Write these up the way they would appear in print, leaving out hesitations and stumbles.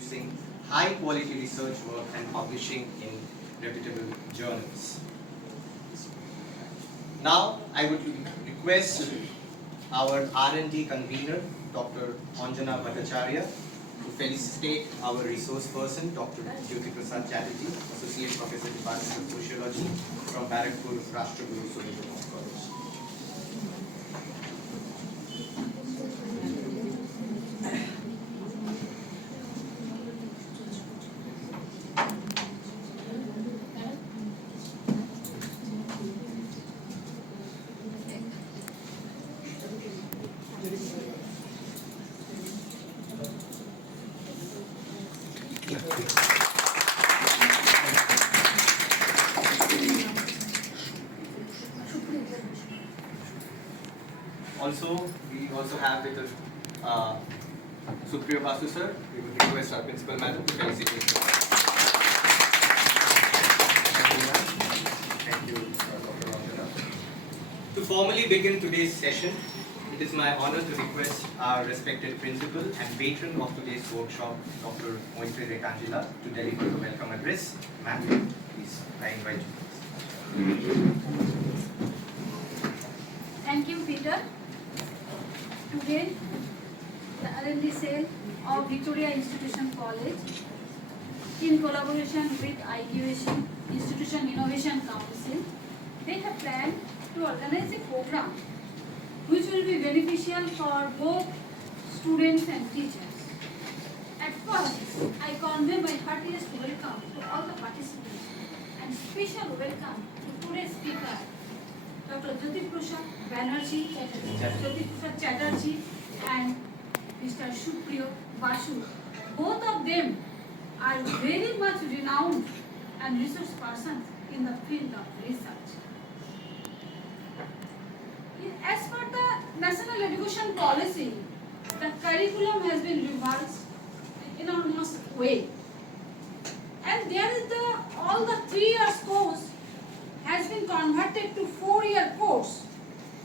producing high quality research work and publishing in reputable journals. Now I would request our R&D convener, Dr. Anjana Bhattacharya, to felicitate our resource person, Dr. Jyotiprasad Chatterjee, Associate Professor, Department of Sociology from Barrackpore Surendranath College. We also have with us Supriyo Basu sir. We would request our principal madam to felicitate him. Thank you, Dr. Anjana. To formally begin today's session, it is my honor to request our respected principal and patron of today's workshop, Dr. Maitreyee Ray Kanjilal, to deliver the welcome address. Ma'am, please, I invite you. Thank you, Peter. Today, the R&D cell of Victoria Institution College, in collaboration with IQAC, Institution Innovation Council, they have planned to organize a program which will be beneficial for both students and teachers. At first, I convey my heartiest welcome to all the participants and special welcome to today's speaker, Dr. Jyotiprasad Chatterjee and Mr. Supriyo Basu. Both of them are very much renowned and resource persons in the field of research. As per the National Education Policy, the curriculum has been revised in an enormous way. And there is all the 3 years course has been converted to 4-year course,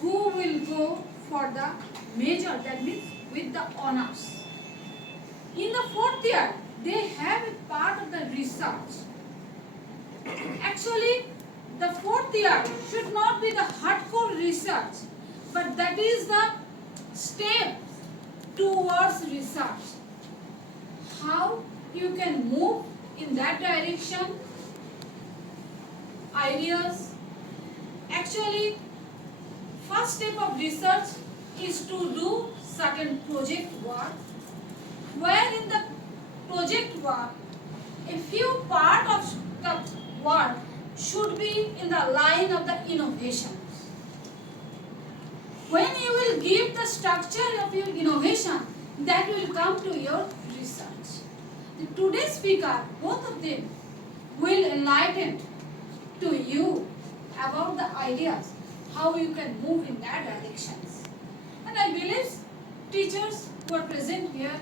who will go for the major, that means with the honors. In the 4th year, they have a part of the research. Actually, the 4th year should not be the hardcore research, but that is the step towards research. How you can move in that direction, ideas. Actually, first step of research is to do certain project work, where in the project work, a few part of the work should be in the line of the innovations. When you will give the structure of your innovation, that will come to your research. The today's speaker, both of them, will enlighten to you about the ideas, how you can move in that directions. And I believe teachers who are present here,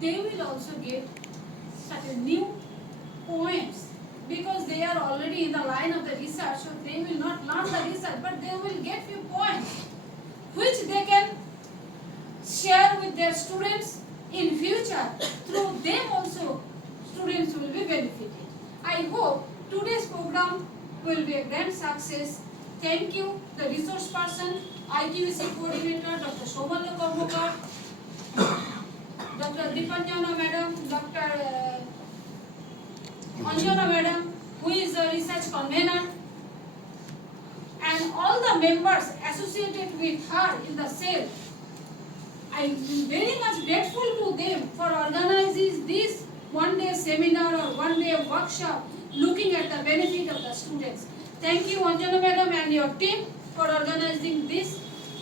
they will also get certain new points, because they are already in the line of the research, so they will not learn the research, but they will get few points which they can share with their students in future. Through them also, students will be benefited. I hope today's program will be a grand success. Thank you, the resource person, IQAC coordinator, Dr. Somal Lokniti, Dr. Dipanjana madam, Dr. Anjana madam, who is a research convener, and all the members associated with her in the cell. I am very much grateful to them for organizing this one-day seminar or one-day workshop looking at the benefit of the students. Thank you, Anjana madam and your team, for organizing this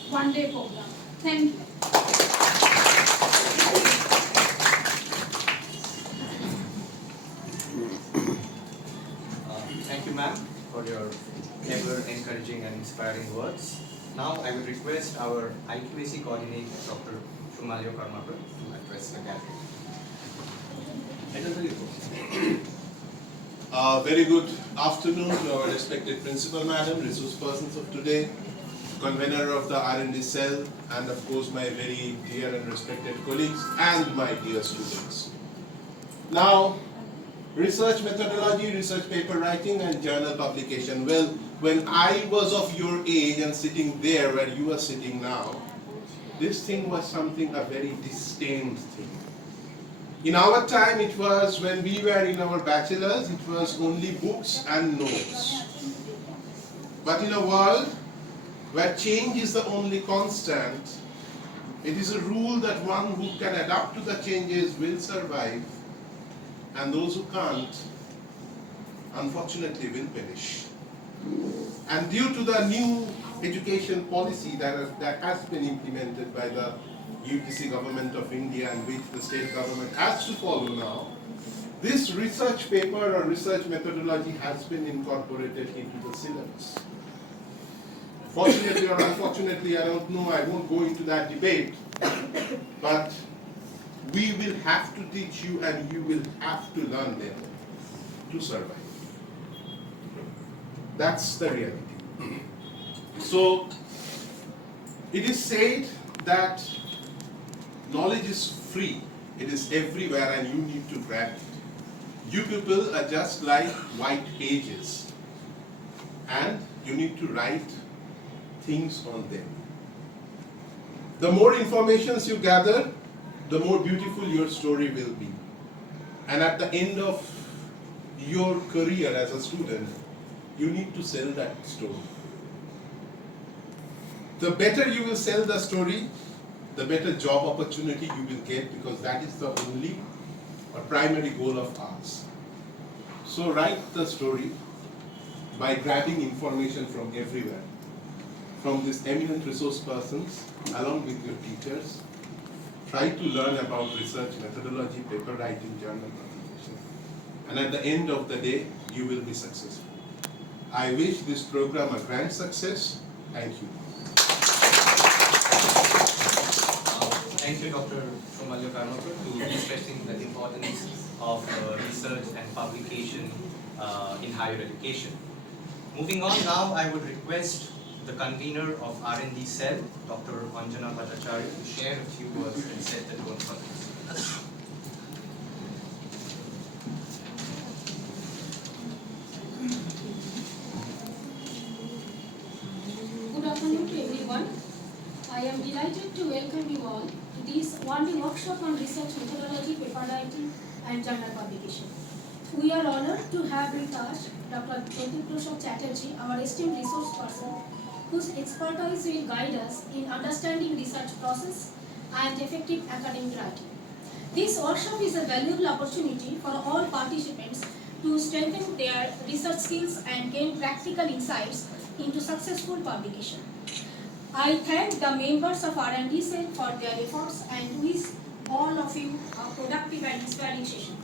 one-day program. Thank you. Thank you, ma'am, for your ever encouraging and inspiring words. Now I would request our IQAC coordinator, Dr. Shumalyo Karmakar, to address the gathering. Very good afternoon to our respected principal madam, resource persons of today, convener of the R&D cell, and of course my very dear and respected colleagues and my dear students. Now, research methodology, research paper writing, and journal publication. Well, when I was of your age and sitting there where you are sitting now, this thing was something, a very disdained thing. In our time, it was, when we were in our bachelors, it was only books and notes. But in a world where change is the only constant, it is a rule that one who can adapt to the changes will survive, and those who can't, unfortunately, will perish. And due to the new education policy that has been implemented by the UGC government of India, and which the state government has to follow now, this research paper or research methodology has been incorporated into the syllabus. Fortunately or unfortunately, I don't know, I won't go into that debate, but we will have to teach you and you will have to learn them to survive. That's the reality. So, it is said that knowledge is free, it is everywhere and you need to grab it. You people are just like white pages and you need to write things on them. The more informations you gather, the more beautiful your story will be. And at the end of your career as a student, you need to sell that story. The better you will sell the story, the better job opportunity you will get, because that is the only or primary goal of ours. So write the story by grabbing information from everywhere, from these eminent resource persons, along with your teachers. Try to learn about research methodology, paper writing, journal publication. And at the end of the day, you will be successful. I wish this program a grand success. Thank you. Thank you, Dr. Shomalya Karmakar, for stressing the importance of research and publication in higher education. Moving on now, I would request the convener of R&D cell, Dr. Anjana Bhattacharya, to share a few words and set the tone for this. Good afternoon to everyone. I am delighted to welcome you all to this one-day workshop on research methodology, paper writing, and journal publication. We are honored to have with us Dr. Jyotiprasad Chatterjee, our esteemed resource person, whose expertise will guide us in understanding research process and effective academic writing. This workshop is a valuable opportunity for all participants to strengthen their research skills and gain practical insights into successful publication. I thank the members of R&D cell for their efforts and wish all of you a productive and inspiring session.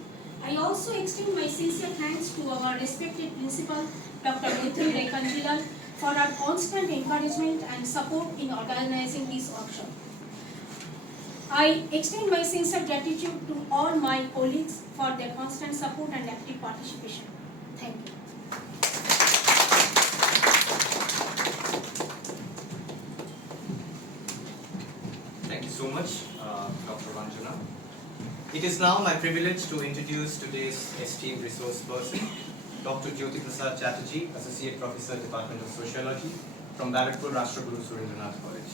I also extend my sincere thanks to our respected principal, Dr. Maitreyee Ray Kanjilal, for our constant encouragement and support in organizing this workshop. I extend my sincere gratitude to all my colleagues for their constant support and active participation. Thank you. Thank you so much, Dr. Anjana. It is now my privilege to introduce today's esteemed resource person, Dr. Jyotiprasad Chatterjee, Associate Professor, Department of Sociology from Barrackpore Surendranath College.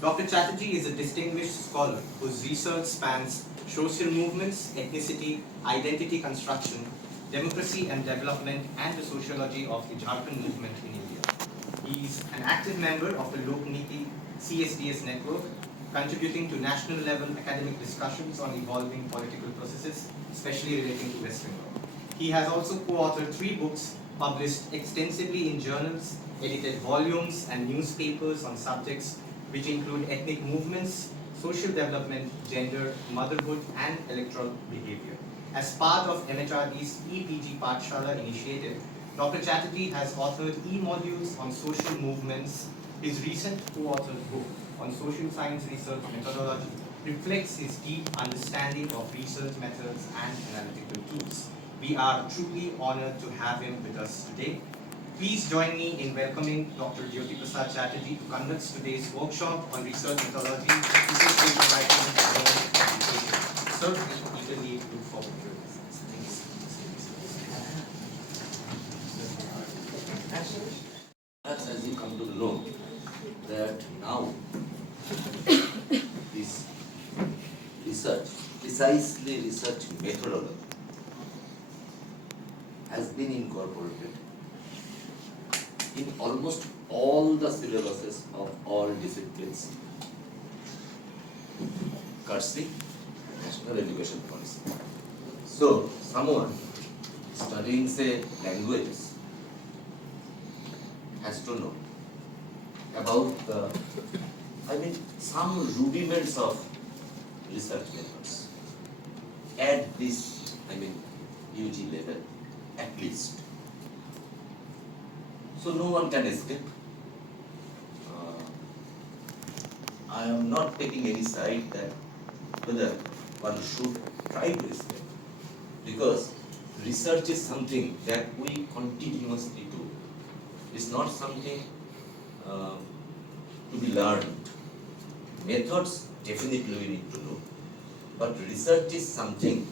Dr. Chatterjee is a distinguished scholar whose research spans social movements, ethnicity, identity construction, democracy and development, and the sociology of the Jharkhand movement in India. He is an active member of the Lokniti CSDS network, contributing to national level academic discussions on evolving political processes, especially relating to West Bengal. He has also co-authored 3 books, published extensively in journals, edited volumes and newspapers on subjects which include ethnic movements, social development, gender, motherhood, and electoral behavior. As part of MHRD's EPG Pathshala initiative, Dr. Chatterjee has authored e-modules on social movements. His recent co-authored book on social science research methodology reflects his deep understanding of research methods and analytical tools. We are truly honored to have him with us today. Please join me in welcoming Dr. Jyotiprasad Chatterjee to conduct today's workshop on research methodology, research paper writing, and journal publication. Sir, we eagerly look forward to this. research, precisely research methodology, has been incorporated in almost all the syllabuses of all disciplines, courtesy National Education Policy. So, someone studying, say, languages has to know about the, some rudiments of research methods at this, UG level, at least. So no one can escape. I am not taking any side that whether one should try to escape, because research is something that we continuously do. It's not something to be learned. Methods definitely we need to know, but research is something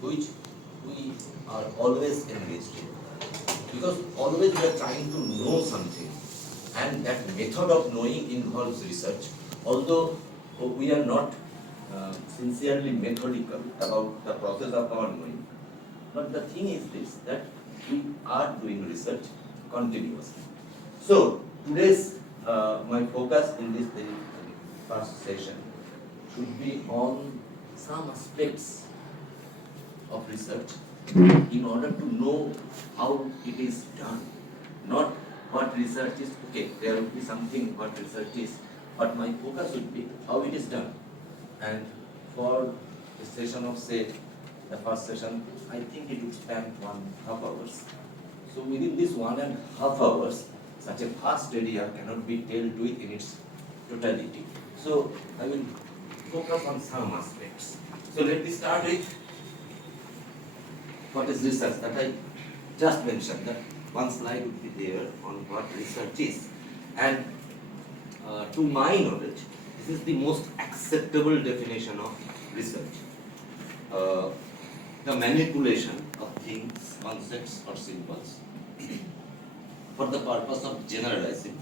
which we are always engaged in, because always we are trying to know something, and that method of knowing involves research. Although we are not sincerely methodical about the process of our knowing, but the thing is this, that we are doing research continuously. So today's my focus in this very first session should be on some aspects of research in order to know how it is done. Not what research is, okay, there will be something what research is, but my focus would be how it is done. And for the session of, say, the first session, I think it would span 1.5 hours. So within this 1.5 hours, such a vast area cannot be dealt with in its totality. So I will focus on some aspects. So let me start with what is research, that I just mentioned. That one slide would be there on what research is. And to my knowledge, this is the most acceptable definition of research. The manipulation of things, concepts or symbols for the purpose of generalizing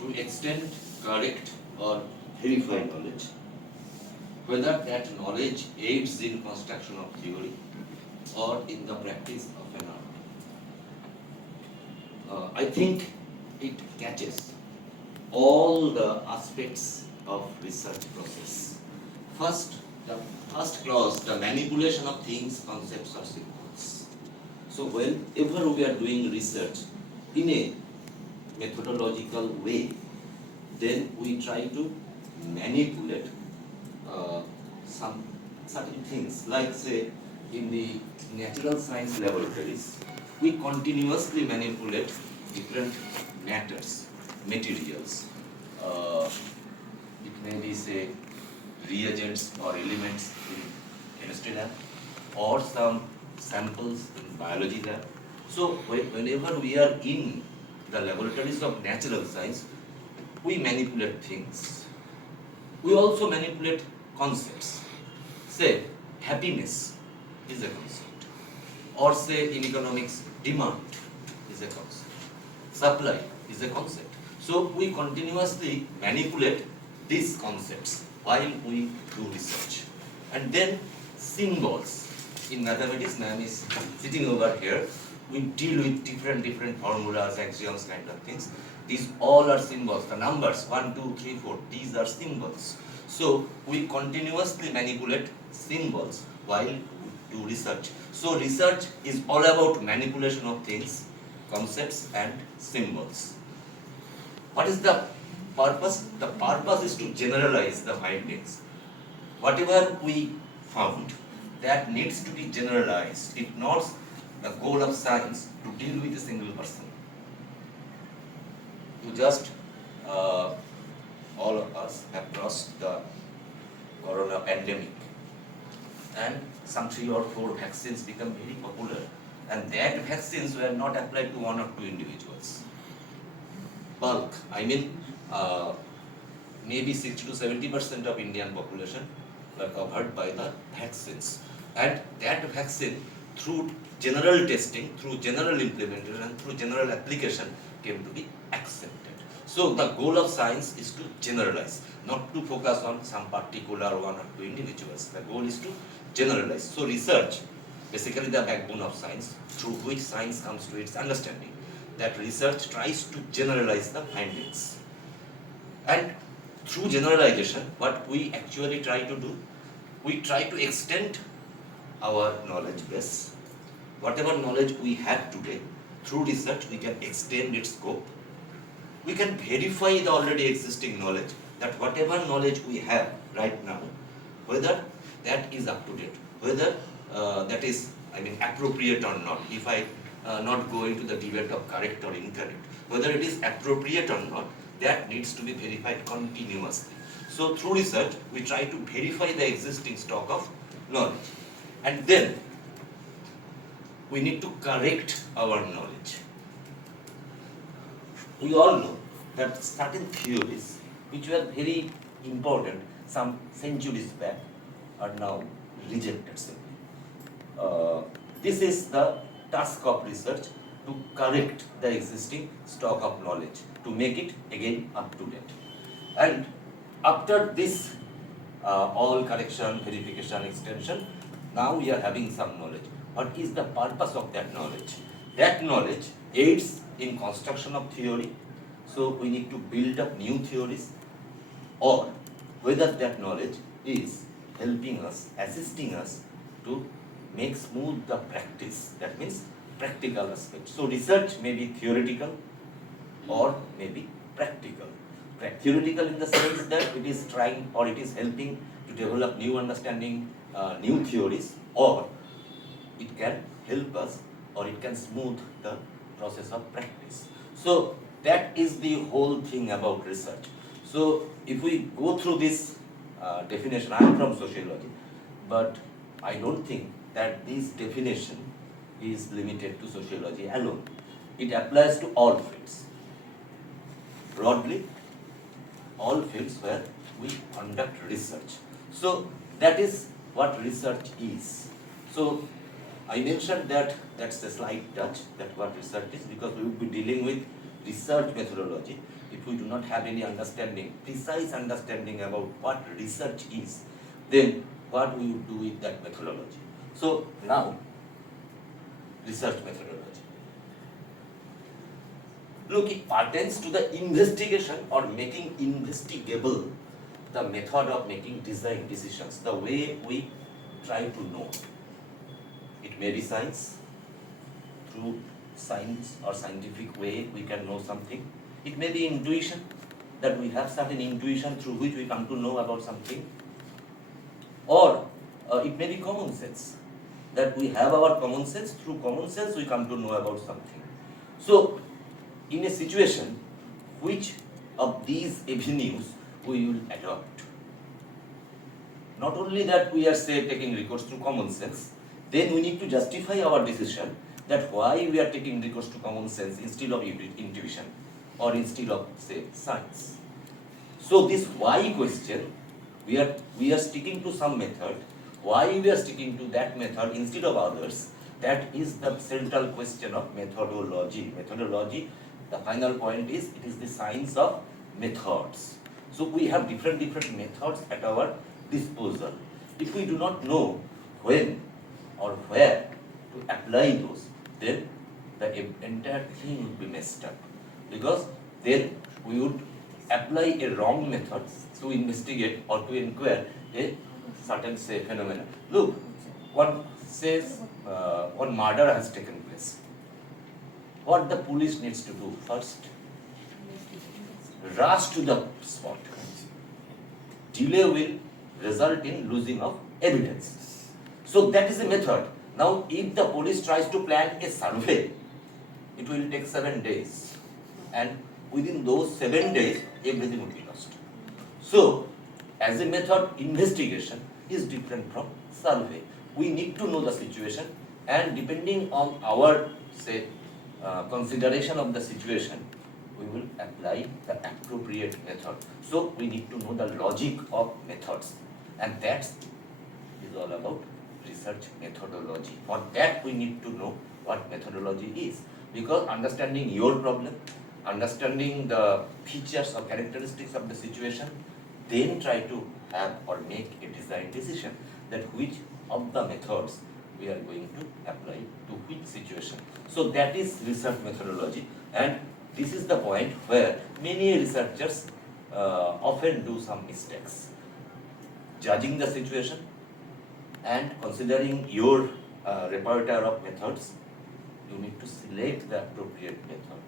to extend, correct or verify knowledge, whether that knowledge aids in construction of theory or in the practice of an art. I think it catches all the aspects of research process. First, the first clause, the manipulation of things, concepts or symbols. So whenever we are doing research in a methodological way, then we try to manipulate some certain things, like, say, in the natural science laboratories, we continuously manipulate different matters, materials. It may be, say, reagents or elements in chemistry lab, or some samples in biology lab. So whenever we are in the laboratories of natural science, we manipulate things. We also manipulate concepts. Say, happiness is a concept. Or say, in economics, demand is a concept. Supply is a concept. So we continuously manipulate these concepts while we do research. And then symbols. In mathematics, ma'am is sitting over here. We deal with different formulas, axioms, kind of things. These all are symbols. The numbers 1, 2, 3, 4. These are symbols. So we continuously manipulate symbols while we do research. So research is all about manipulation of things, concepts, and symbols. What is the purpose? The purpose is to generalize the findings. Whatever we found, that needs to be generalized. It's not the goal of science to deal with a single person. To just all of us have crossed the corona pandemic, and some 3 or 4 vaccines become very popular, and that vaccines were not applied to 1 or 2 individuals. Bulk, maybe 60 to 70% of Indian population were covered by the vaccines, and that vaccine, through general testing, through general implementation, and through general application, came to be accepted. So the goal of science is to generalize, not to focus on some particular one or two individuals. The goal is to generalize. So research, basically the backbone of science, through which science comes to its understanding. That research tries to generalize the findings. And through generalization, what we actually try to do, we try to extend our knowledge base. Whatever knowledge we have today, through research we can extend its scope. We can verify the already existing knowledge, that whatever knowledge we have right now, whether that is up to date, whether that is, appropriate or not, if I not go into the debate of correct or incorrect, whether it is appropriate or not, that needs to be verified continuously. So through research, we try to verify the existing stock of knowledge. And then, we need to correct our knowledge. We all know that certain theories, which were very important some centuries back, are now rejected simply. This is the task of research, to correct the existing stock of knowledge, to make it again up to date. And after this all correction, verification, extension, now we are having some knowledge. What is the purpose of that knowledge? That knowledge aids in construction of theory, so we need to build up new theories, or whether that knowledge is helping us, assisting us to make smooth the practice, that means practical aspect. So research may be theoretical or may be practical. Theoretical in the sense that it is trying or it is helping to develop new understanding, new theories, or it can help us or it can smooth the process of practice. So that is the whole thing about research. So if we go through this definition, I am from sociology, but I don't think that this definition is limited to sociology alone. It applies to all fields. Broadly, all fields where we conduct research. So that is what research is. So I mentioned that that's a slight touch, that what research is, because we will be dealing with research methodology. If we do not have any understanding, precise understanding about what research is, then what we would do with that methodology. So now, research methodology. Look, it pertains to the investigation or making investigable the method of making design decisions, the way we try to know. It may be science, through science or scientific way we can know something. It may be intuition, that we have certain intuition through which we come to know about something. Or it may be common sense, that we have our common sense, through common sense we come to know about something. So, in a situation, which of these avenues we will adopt? Not only that we are taking recourse to common sense, then we need to justify our decision that why we are taking recourse to common sense instead of intuition or instead of science. So this why question, we are sticking to some method. Why we are sticking to that method instead of others? That is the central question of methodology. Methodology, the final point is, it is the science of methods. So we have different methods at our disposal. If we do not know when or where to apply those, then the entire thing would be messed up. Because then we would apply a wrong method to investigate or to inquire a certain phenomena. Look, one says one murder has taken place. What the police needs to do first? Rush to the spot. Delay will result in losing of evidence. So that is a method. Now, if the police tries to plan a survey, it will take 7 days. And within those 7 days, everything will be lost. So, as a method, investigation is different from survey. We need to know the situation, and depending on our, consideration of the situation, we will apply the appropriate method. So, we need to know the logic of methods, and that is all about research methodology. For that, we need to know what methodology is, because understanding your problem, understanding the features or characteristics of the situation, then try to have or make a design decision that which of the methods we are going to apply to which situation. So that is research methodology, and this is the point where many researchers often do some mistakes. Judging the situation and considering your repertoire of methods, you need to select the appropriate method,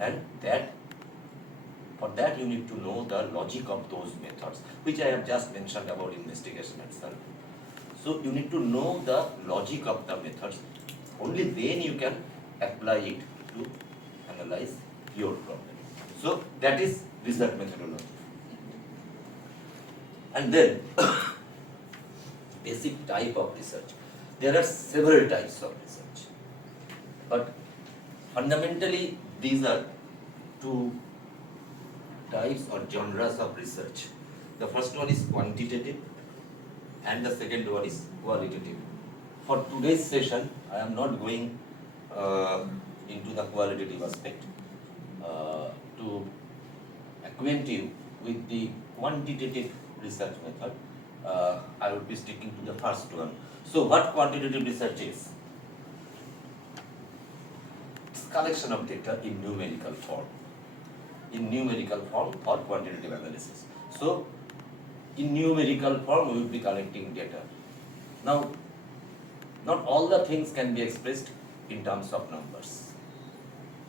and for that you need to know the logic of those methods, which I have just mentioned about investigation and survey. So you need to know the logic of the methods. Only then you can apply it to analyze your problem. So that is research methodology. And then basic type of research. There are several types of research, but fundamentally these are two types or genres of research. The first one is quantitative and the second one is qualitative. For today's session, I am not going into the qualitative aspect. To acquaint you with the quantitative research method, I will be sticking to the first one. So what quantitative research is? It's collection of data in numerical form. In numerical form or quantitative analysis. So in numerical form we will be collecting data. Now, not all the things can be expressed in terms of numbers,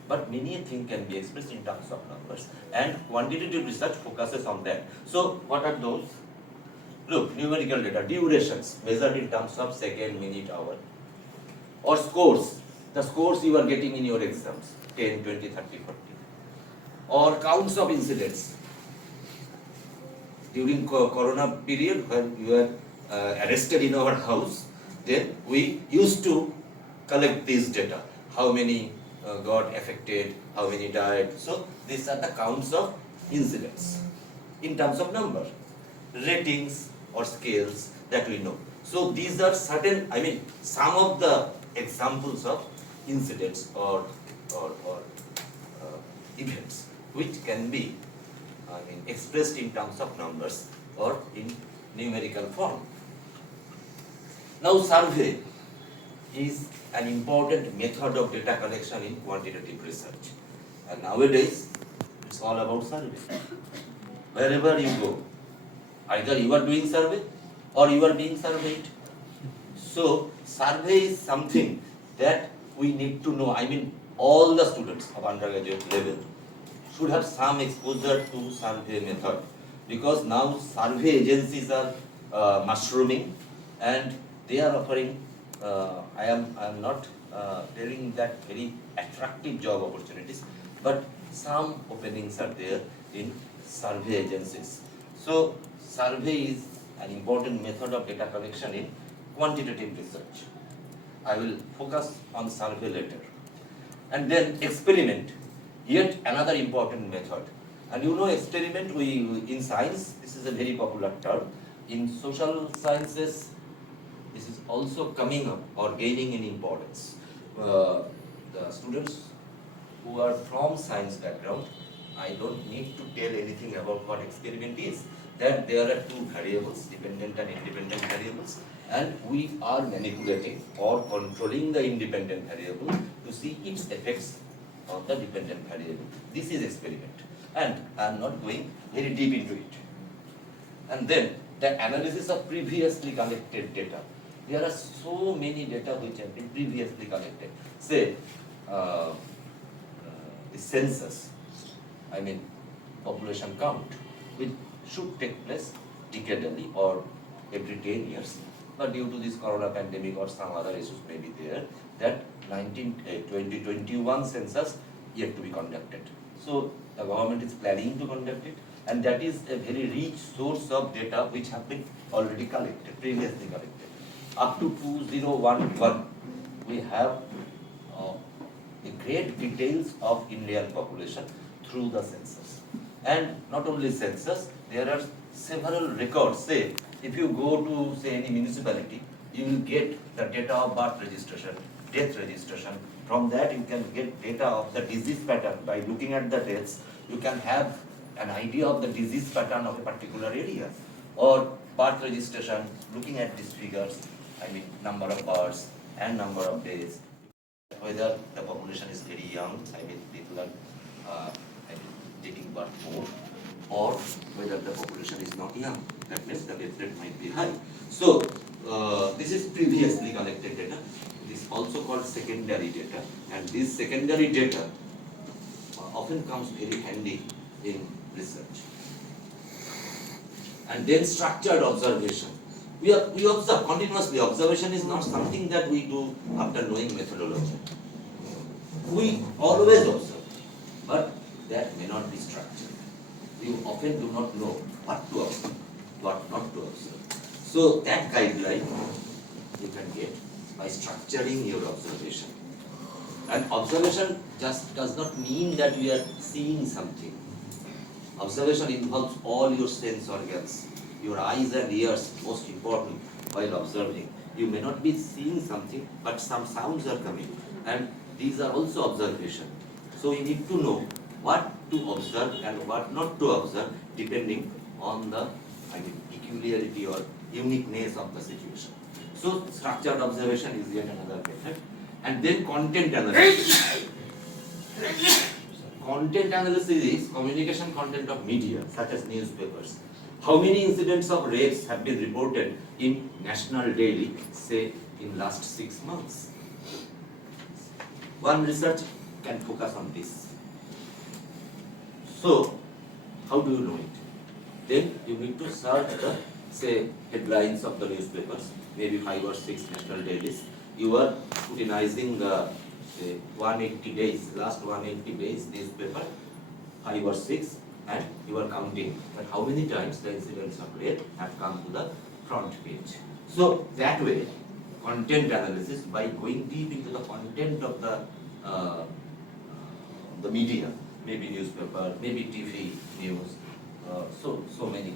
but many things can be expressed in terms of numbers, and quantitative research focuses on that. So what are those? Look, numerical data, durations measured in terms of second, minute, hour, or scores, the scores you are getting in your exams, 10, 20, 30, 40, or counts of incidents. During corona period when you were arrested in our house, then we used to collect these data. How many got affected, how many died. So these are the counts of incidents in terms of number, ratings or scales that we know. So these are certain, some of the examples of incidents or events which can be expressed in terms of numbers or in numerical form. Now survey is an important method of data collection in quantitative research. And nowadays, it's all about survey. Wherever you go, either you are doing survey or you are being surveyed. So survey is something that we need to know. All the students of undergraduate level should have some exposure to survey method, because now survey agencies are mushrooming and they are offering, I am not telling that very attractive job opportunities, but some openings are there in survey agencies. So survey is an important method of data collection in quantitative research. I will focus on survey later. And then experiment, yet another important method. And you know, experiment, in science, this is a very popular term. In social sciences, this is also coming up or gaining in importance. The students who are from science background, I don't need to tell anything about what experiment is. That there are two variables, dependent and independent variables, and we are manipulating or controlling the independent variable to see its effects on the dependent variable. This is experiment, and I am not going very deep into it. And then the analysis of previously collected data. There are so many data which have been previously collected. Say, the census, population count, which should take place decadally or every 10 years. But due to this corona pandemic or some other issues may be there, that 2021 census yet to be conducted. So the government is planning to conduct it, and that is a very rich source of data which have been already collected, previously collected. Up to 2011, we have the great details of Indian population through the census. And not only census, there are several records. Say, if you go to, say, any municipality, you will get the data of birth registration, death registration, From that you can get data of the disease pattern. By looking at the deaths, you can have an idea of the disease pattern of a particular area. Or birth registration, looking at these figures, I mean number of births and number of days, whether the population is very young, I mean people are taking birth more, or whether the population is not young, that means the death rate might be high. So this is previously collected data. This is also called secondary data, and this secondary data often comes very handy in research. And then structured observation. We observe continuously. Observation is not something that we do after knowing methodology. We always observe, but that may not be structured. We often do not know what to observe, what not to observe. So that guideline you can get by structuring your observation. And observation just does not mean that we are seeing something. Observation involves all your sense organs, your eyes and ears, most important while observing. You may not be seeing something, but some sounds are coming, and these are also observation. So you need to know what to observe and what not to observe depending on the peculiarity or uniqueness of the situation. So structured observation is yet another method. And then content analysis. Content analysis is communication content of media, such as newspapers. How many incidents of rapes have been reported in national daily, say, in last 6 months? One research can focus on this. So, how do you know it? Then you need to search the, say, headlines of the newspapers, maybe 5 or 6 national dailies. You are scrutinizing the 180 days, last 180 days newspaper, 5 or 6, and you are counting that how many times the incidents of rape have come to the front page. So that way, content analysis, by going deep into the content of the media, maybe newspaper, maybe TV news, so many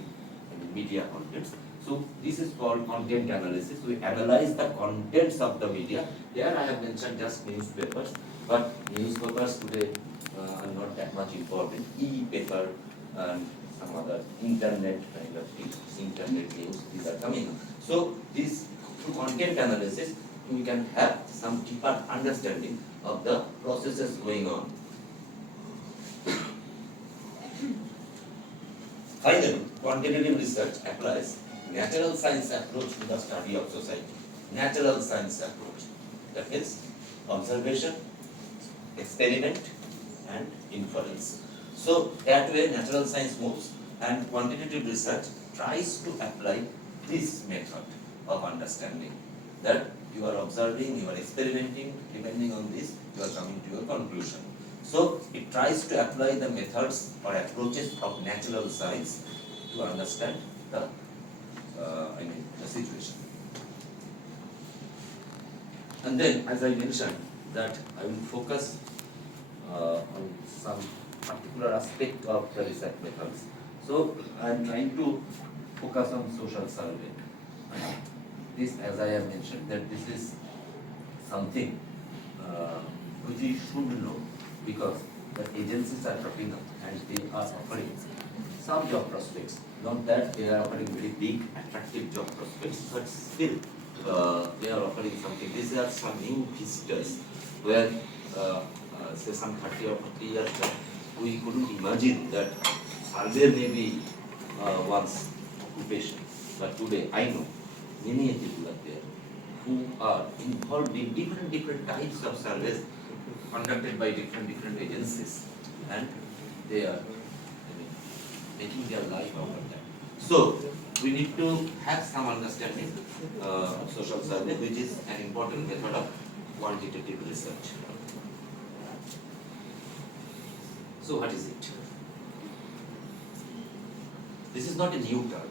media contents. So this is called content analysis. We analyze the contents of the media. Here I have mentioned just newspapers, but newspapers today are not that much important. E-paper and some other internet kind of things, internet news, these are coming up. So this, through content analysis, we can have some deeper understanding of the processes going on. Finally, quantitative research applies natural science approach to the study of society. Natural science approach. That is observation, experiment, and inference. So that way natural science moves, and quantitative research tries to apply this method of understanding. That you are observing, you are experimenting, depending on this, you are coming to your conclusion. So it tries to apply the methods or approaches of natural science to understand the situation. And then, as I mentioned, that I will focus on some particular aspect of the research methods. So I am trying to focus on social survey. This, as I have mentioned, that this is something which you should know, because the agencies are cropping up and they are offering some job prospects. Not that they are offering very big, attractive job prospects, but still they are offering something. These are some new visitors where, say, some 30 or 40 years back, we couldn't imagine that survey may be one's occupation. But today, I know many people are there who are involved in different types of surveys conducted by different agencies, and they are making their life out of that. So we need to have some understanding of social survey, which is an important method of quantitative research. So what is it? This is not a new term.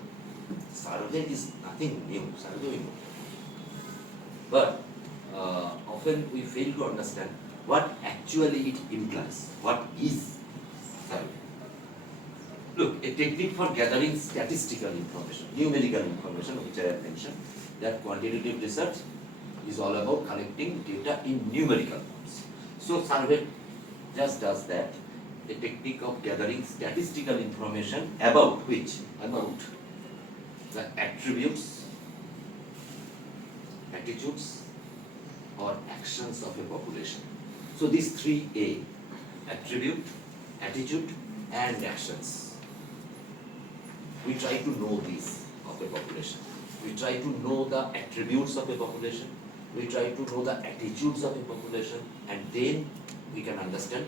Survey is nothing new, surveying. But often we fail to understand what actually it implies. What is survey? Look, a technique for gathering statistical information, numerical information, which I have mentioned, that quantitative research is all about collecting data in numerical forms. So survey just does that, a technique of gathering statistical information about which? About the attributes, attitudes or actions of a population. So these three A, attribute, attitude and actions. We try to know these of a population. We try to know the attributes of a population. We try to know the attitudes of a population, and then we can understand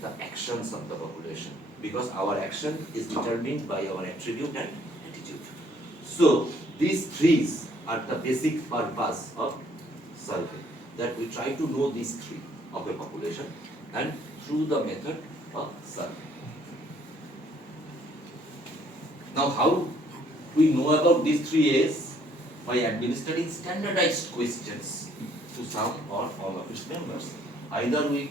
the actions of the population, because our action is determined by our attribute and attitude. So these three are the basic purpose of survey, that we try to know these three of a population and through the method of survey. Now how we know about these three A's? By administering standardized questions to some or all of its members. Either we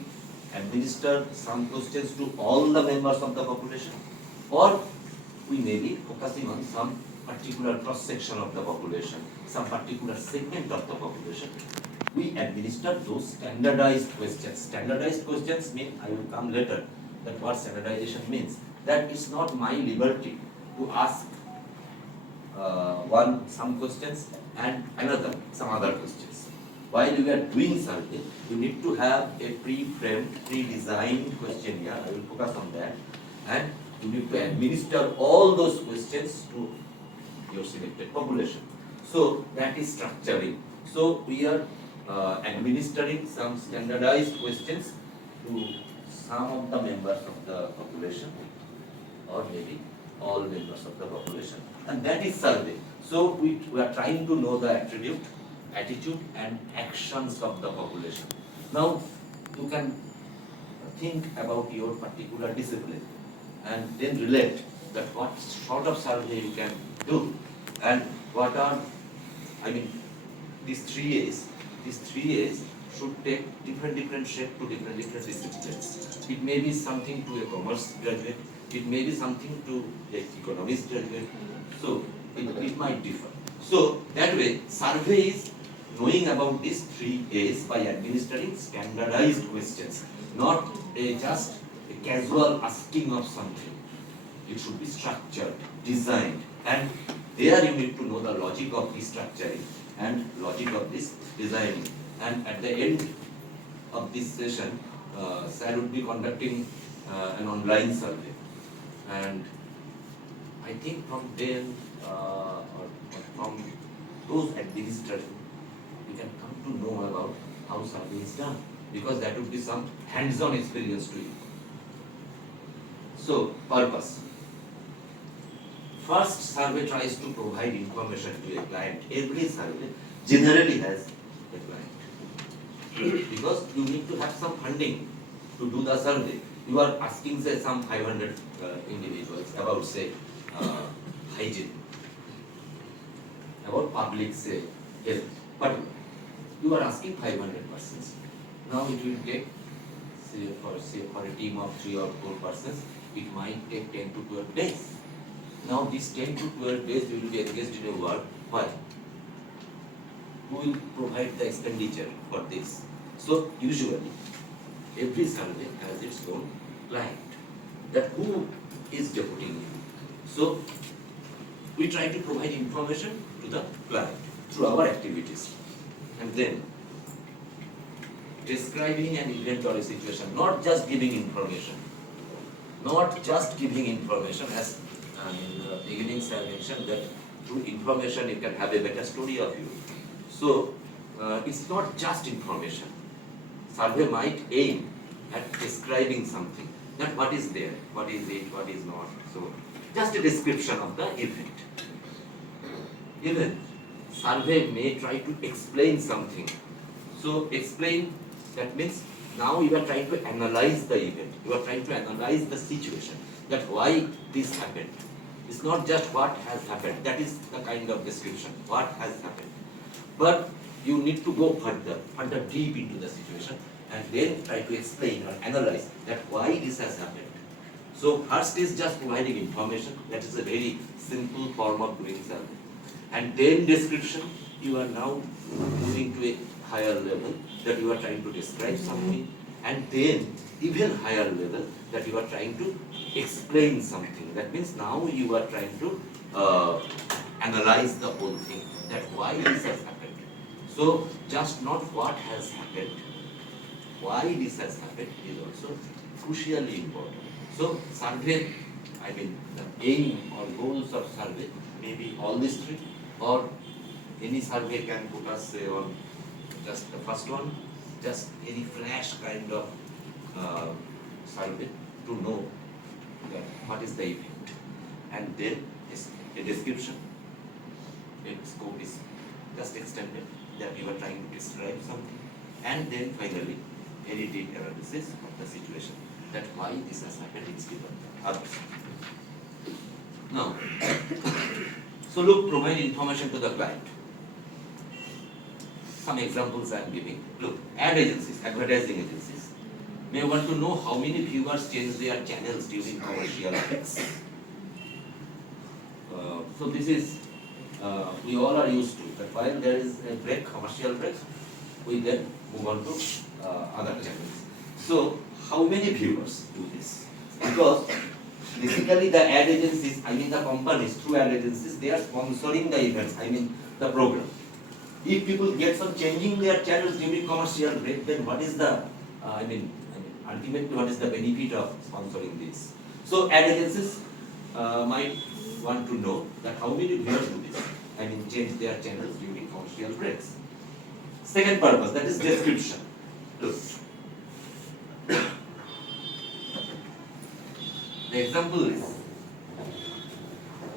administer some questions to all the members of the population, or we may be focusing on some particular cross-section of the population, some particular segment of the population. We administer those standardized questions. Standardized questions mean, I will come later, that what standardization means. That it's not my liberty to ask some questions and another some other questions. While you are doing something, you need to have a pre-framed, pre-designed questionnaire. I will focus on that, and you need to administer all those questions to your selected population. So that is structuring. So we are administering some standardized questions to some of the members of the population, or maybe all members of the population, and that is survey. So we are trying to know the attribute, attitude and actions of the population. Now you can think about your particular discipline and then relate that what sort of survey you can do, and what are, these three A's should take different shape to different disciplines. It may be something to a commerce graduate, it may be something to an economics graduate, so it might differ. So that way, survey is knowing about these three A's by administering standardized questions, not just a casual asking of something. It should be structured, designed, and there you need to know the logic of this structuring and logic of this designing. And at the end of this session, Sir would be conducting an online survey, and I think from then or from those administration, you can come to know about how survey is done, because that would be some hands-on experience to you. So, purpose. First, survey tries to provide information to a client. Every survey generally has a client, because you need to have some funding to do the survey. You are asking, say, some 500 individuals about, say, hygiene, about public, say, health, but you are asking 500 persons. Now it will take, for a team of 3 or 4 persons, it might take 10 to 12 days. Now these 10 to 12 days you will be engaged in a work. Why? Who will provide the expenditure for this? So usually, every survey has its own client. That who is deputing you? So we try to provide information to the client through our activities, and then describing an event or a situation, not just giving information. Not just giving information, as in the beginning I mentioned that through information you can have a better story of you. So it's not just information. Survey might aim at describing something, not what is there, what is it, what is not. So just a description of the event. Even survey may try to explain something. So explain, that means now you are trying to analyze the event. You are trying to analyze the situation, that why this happened. It's not just what has happened. That is the kind of description, what has happened. But you need to go further deep into the situation, and then try to explain or analyze that why this has happened. So first is just providing information. That is a very simple form of doing survey. And then description, you are now moving to a higher level, that you are trying to describe something, And then even higher level that you are trying to explain something. That means now you are trying to analyze the whole thing, that why this has happened. So just not what has happened, why this has happened is also crucially important. So survey, I mean the aim or goals of survey may be all these three, or any survey can put us say on just the first one, just any flash kind of survey to know that what is the event, and then is a description. Its scope is just extended that you are trying to describe something, and then finally very deep analysis of the situation, that why this has happened instead of others. Now, so look, provide information to the client. Some examples I am giving. Look, ad agencies, advertising agencies may want to know how many viewers change their channels during commercial breaks. So this is, we all are used to that while there is a break, commercial break, we then move on to other channels. So how many viewers do this? Because basically the ad agencies, I mean the companies through ad agencies, they are sponsoring the events, I mean the program. If people get some changing their channels during commercial break, then what is the, ultimately what is the benefit of sponsoring this? So ad agencies might want to know that how many viewers do this, change their channels during commercial breaks. Second purpose, that is description. Look. The example is,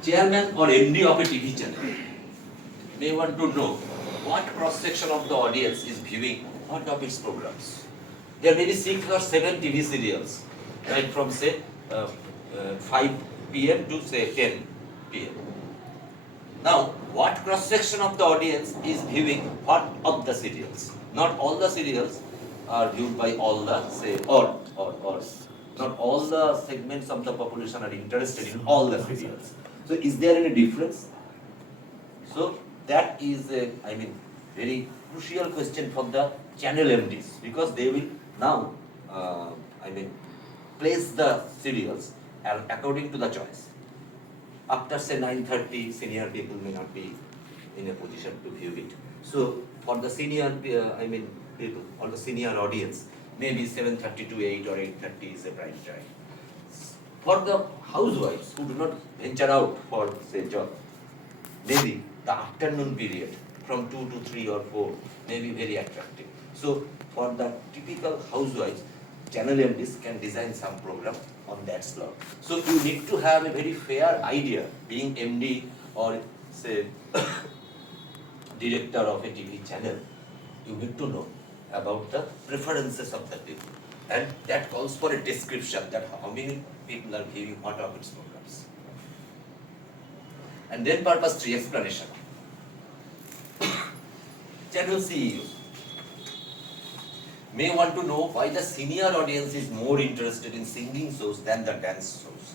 chairman or MD of a TV channel may want to know what cross-section of the audience is viewing what of its programs. There may be 6 or 7 TV serials, right from say 5 p.m. to say 10 p.m. Now, what cross-section of the audience is viewing what of the serials? Not all the serials are viewed by all the, say, or not all the segments of the population are interested in all the serials. So, is there any difference? So, that is a, very crucial question for the channel MDs, because they will now, place the serials according to the choice. After say 9:30, senior people may not be in a position to view it. So for the senior, people or the senior audience, maybe 7:30 to 8 or 8:30 is a prime time. For the housewives who do not venture out for say job, maybe the afternoon period from 2 to 3 or 4 may be very attractive. So for the typical housewives, channel MDs can design some program on that slot. So you need to have a very fair idea, being MD or say director of a TV channel, you need to know about the preferences of the people. And that calls for a description that how many people are viewing what of its programs. And then purpose 3, explanation. Channel CEO may want to know why the senior audience is more interested in singing shows than the dance shows.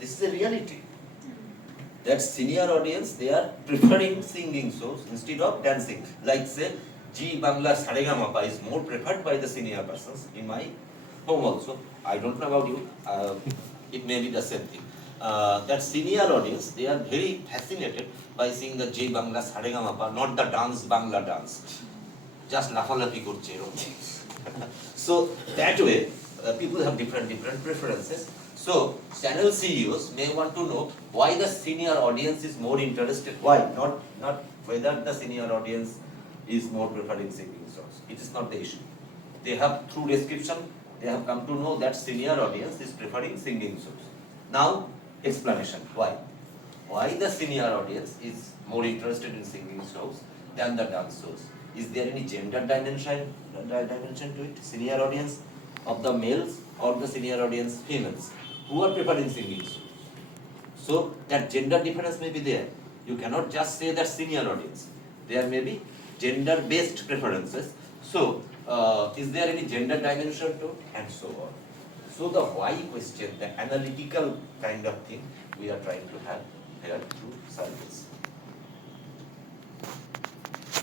This is a reality. That senior audience, they are preferring singing shows instead of dancing. Like say, G Bangla Saregamapa is more preferred by the senior persons in my home also. I don't know about you, it may be the same thing. That senior audience, they are very fascinated by seeing the J Bangla Saregamapa, not the dance Bangla dance. Just lafa-lafi korche erokom. So that way, people have different preferences. So channel CEOs may want to know why the senior audience is more interested. Why? Not whether the senior audience is more preferring singing songs. It is not the issue. They have, through description, they have come to know that senior audience is preferring singing songs. Now, explanation. Why? Why the senior audience is more interested in singing songs than the dance shows? Is there any gender dimension to it? Senior audience of the males or the senior audience females who are preferring singing shows? So that gender difference may be there. You cannot just say that senior audience. There may be gender-based preferences. So is there any gender dimension to it? And so on. So the why question, the analytical kind of thing, we are trying to have here through surveys.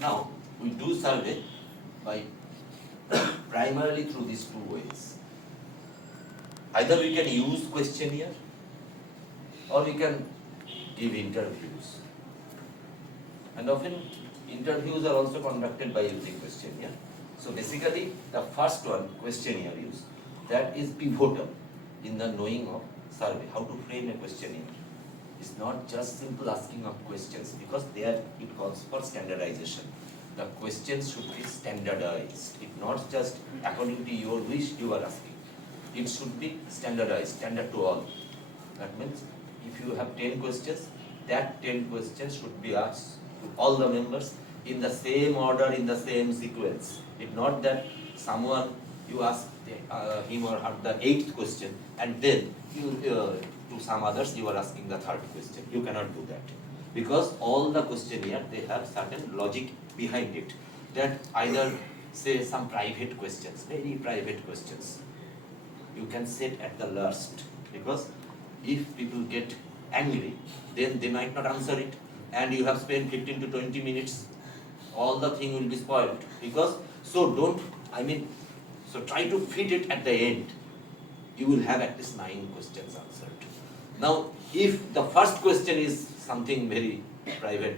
Now, we do survey by primarily through these two ways. Either we can use questionnaire or we can give interviews. And often interviews are also conducted by using questionnaire. So basically the first one, questionnaire use, that is pivotal in the knowing of survey, how to frame a questionnaire. It's not just simple asking of questions, because there it calls for standardization. The questions should be standardized. It's not just according to your wish you are asking. It should be standardized, standard to all. That means if you have 10 questions, that 10 questions should be asked to all the members in the same order, in the same sequence. It's not that someone, you ask him or her the 8th question and then you, to some others you are asking the 3rd question. You cannot do that. Because all the questionnaire, they have certain logic behind it. That either say some private questions, very private questions, you can set at the last. Because if people get angry, then they might not answer it. And you have spent 15 to 20 minutes, all the thing will be spoiled. Because, so try to fit it at the end. You will have at least 9 questions answered. Now, if the first question is something very private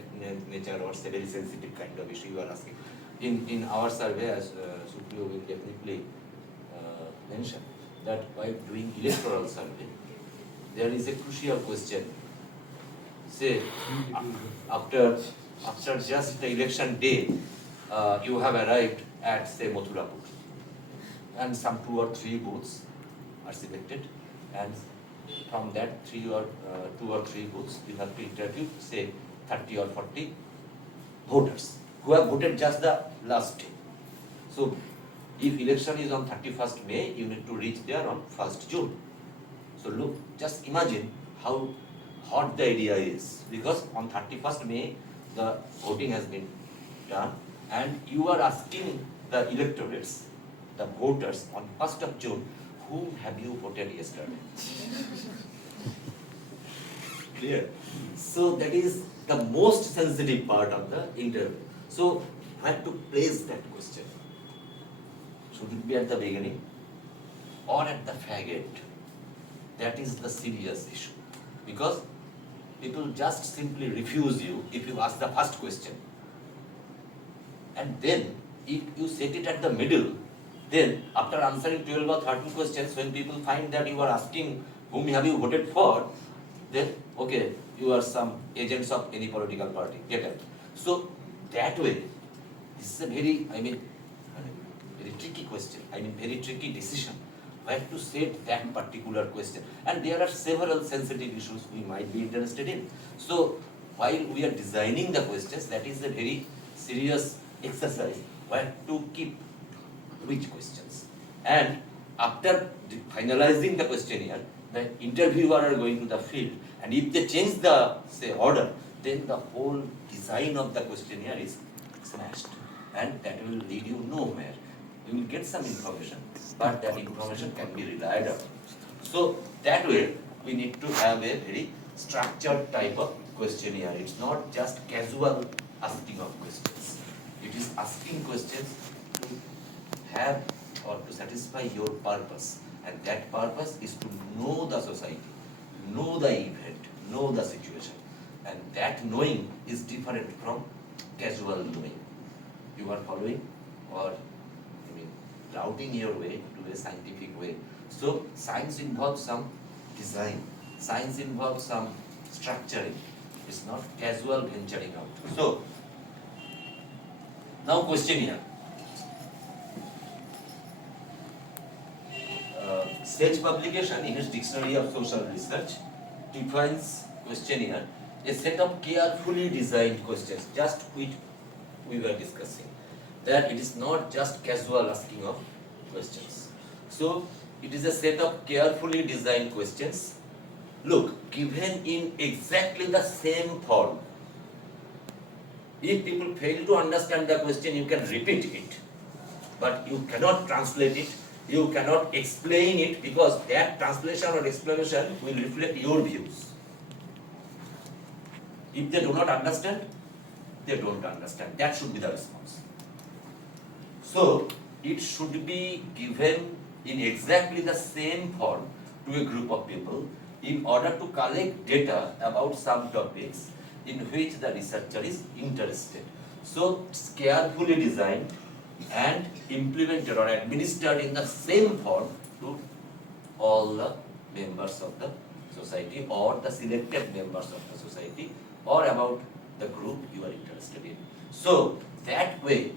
nature or say very sensitive kind of issue you are asking, in our survey, as Supriyo will definitely mention, that while doing electoral survey, there is a crucial question. Say, after just the election day, you have arrived at, say, Mathurapur, and some 2 or 3 booths are selected, and from that 2 or 3 booths, you have to interview, say, 30 or 40 voters who have voted just the last day. So, if election is on 31st May, you need to reach there on 1st June. So look, just imagine how hot the area is, because on 31st May, the voting has been done, and you are asking the electorates, the voters, on 1st of June, whom have you voted yesterday? Clear? So that is the most sensitive part of the interview. So where to place that question? Should it be at the beginning or at the fag end? That is the serious issue. Because people just simply refuse you if you ask the first question. And then, if you set it at the middle, then after answering 12 or 13 questions, when people find that you are asking whom have you voted for, then, okay, you are some agents of any political party, get it. So, that way, this is a very, very tricky question, very tricky decision, where to set that particular question. And there are several sensitive issues we might be interested in. So, while we are designing the questions, that is a very serious exercise, where to keep which questions. And after finalizing the questionnaire, the interviewer are going to the field, and if they change the, say, order, then the whole design of the questionnaire is smashed, and that will lead you nowhere. You will get some information, but that information can be relied on. So that way, we need to have a very structured type of questionnaire. It's not just casual asking of questions. It is asking questions to have or to satisfy your purpose. And that purpose is to know the society, know the event, know the situation. And that knowing is different from casual knowing. You are following or routing your way to a scientific way. So science involves some design. Science involves some structuring. It's not casual venturing out. So now questionnaire. Sage publication in its Dictionary of Social Research defines questionnaire a set of carefully designed questions, just which we were discussing. That it is not just casual asking of questions. So it is a set of carefully designed questions, look, given in exactly the same form. If people fail to understand the question, you can repeat it, but you cannot translate it, you cannot explain it, because that translation or explanation will reflect your views. If they do not understand, they don't understand. That should be the response. So, it should be given in exactly the same form to a group of people in order to collect data about some topics in which the researcher is interested. So it's carefully designed and implemented or administered in the same form to all the members of the society or the selected members of the society or about the group you are interested in. So that way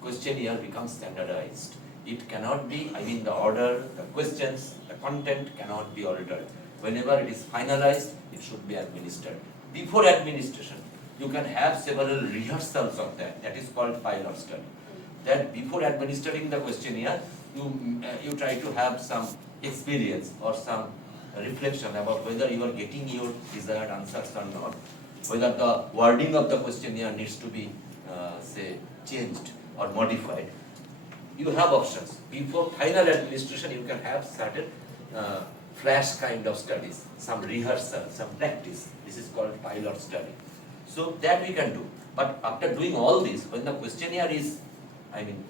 questionnaire becomes standardized. It cannot be, the order, the questions, the content cannot be altered. Whenever it is finalized, it should be administered. Before administration, you can have several rehearsals of that. That is called pilot study. That before administering the questionnaire, you try to have some experience or some reflection about whether you are getting your desired answers or not, whether the wording of the questionnaire needs to be, changed or modified. You have options. Before final administration, you can have certain flash kind of studies, some rehearsal, some practice. This is called pilot study. So that we can do. But after doing all this, when the questionnaire is,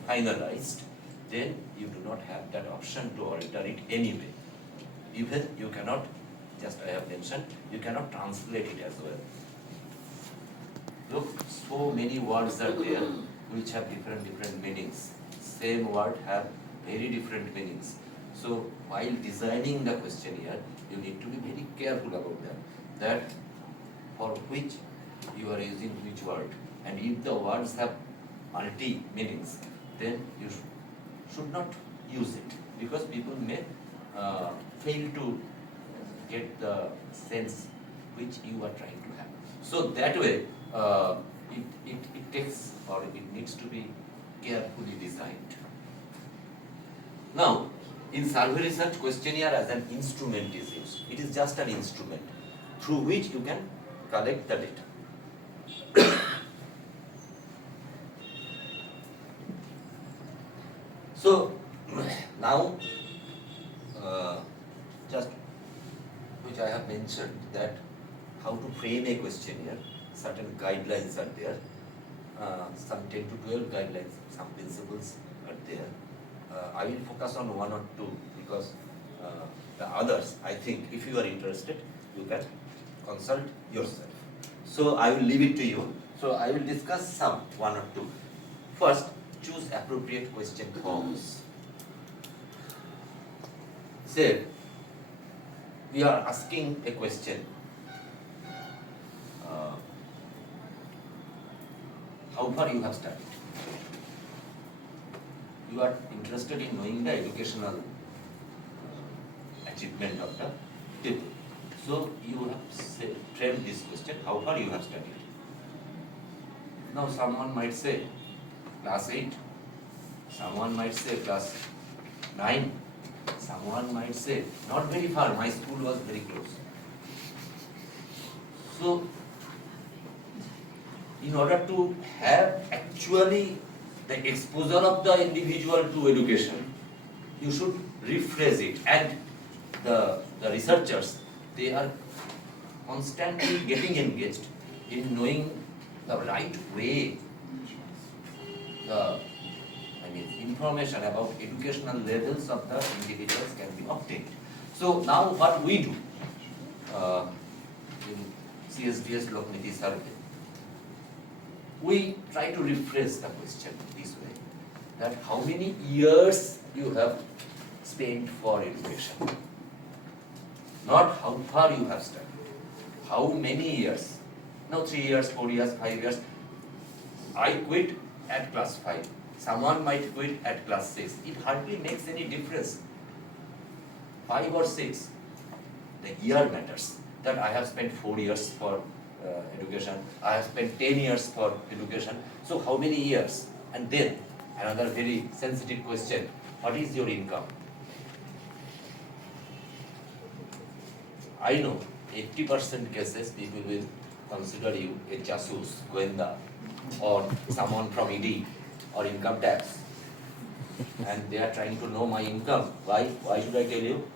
finalized, then you do not have that option to alter it anyway. Even you cannot, just I have mentioned, you cannot translate it as well. Look, so many words are there which have different meanings. Same word have very different meanings. So while designing the questionnaire, you need to be very careful about that. That for which you are using which word. And if the words have multi-meanings, then you should not use it, because people may fail to get the sense which you are trying to have. So that way, it takes, or it needs to be carefully designed. Now, in survey research, questionnaire as an instrument is used. It is just an instrument through which you can collect the data. So now, just which I have mentioned, that how to frame a questionnaire, certain guidelines are there, some 10 to 12 guidelines, some principles are there. I will focus on one or two, because the others, I think, if you are interested, you can consult yourself. So I will leave it to you. So I will discuss some, one or two. First, choose appropriate question forms. Say, we are asking a question. How far you have studied? You are interested in knowing the educational achievement of the people. So you have framed this question, how far you have studied? Now someone might say class 8, someone might say class 9, someone might say not very far, my school was very close. So in order to have actually the exposure of the individual to education, you should rephrase it. And the researchers, they are constantly getting engaged in knowing the right way the information about educational levels of the individuals can be obtained. So now what we do in CSDS Lokniti survey, we try to rephrase the question this way, that how many years you have spent for education, not how far you have studied, how many years. Now 3 years, 4 years, 5 years. I quit at class 5. Someone might quit at class 6. It hardly makes any difference. 5 or 6, the year matters. That I have spent 4 years for education, I have spent 10 years for education. So how many years? And then another very sensitive question, what is your income? I know 80% cases people will consider you a jasus, goenda, or someone from ED or income tax, and they are trying to know my income. Why should I tell you?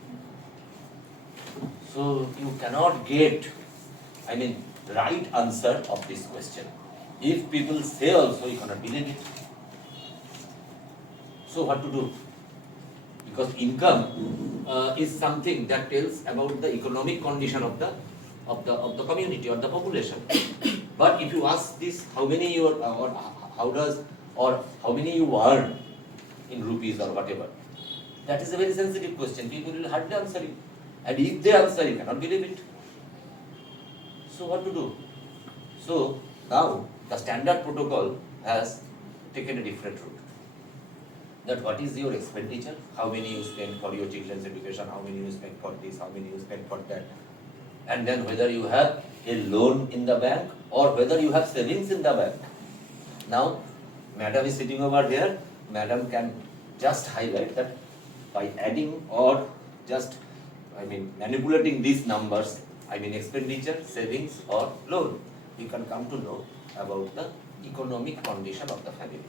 So you cannot get, right answer of this question. If people say also, you cannot believe it. So what to do? Because income is something that tells about the economic condition of the community or the population. But if you ask this, how many you are, or how does, or how many you earn in rupees or whatever, that is a very sensitive question. People will hardly answer it, and if they answer, you cannot believe it. So what to do? So now the standard protocol has taken a different route. That what is your expenditure, how many you spend for your children's education, how many you spend for this, how many you spend for that, and then whether you have a loan in the bank or whether you have savings in the bank. Now, madam is sitting over there, madam can just highlight that by adding or just, manipulating these numbers, expenditure, savings or loan, you can come to know about the economic condition of the family.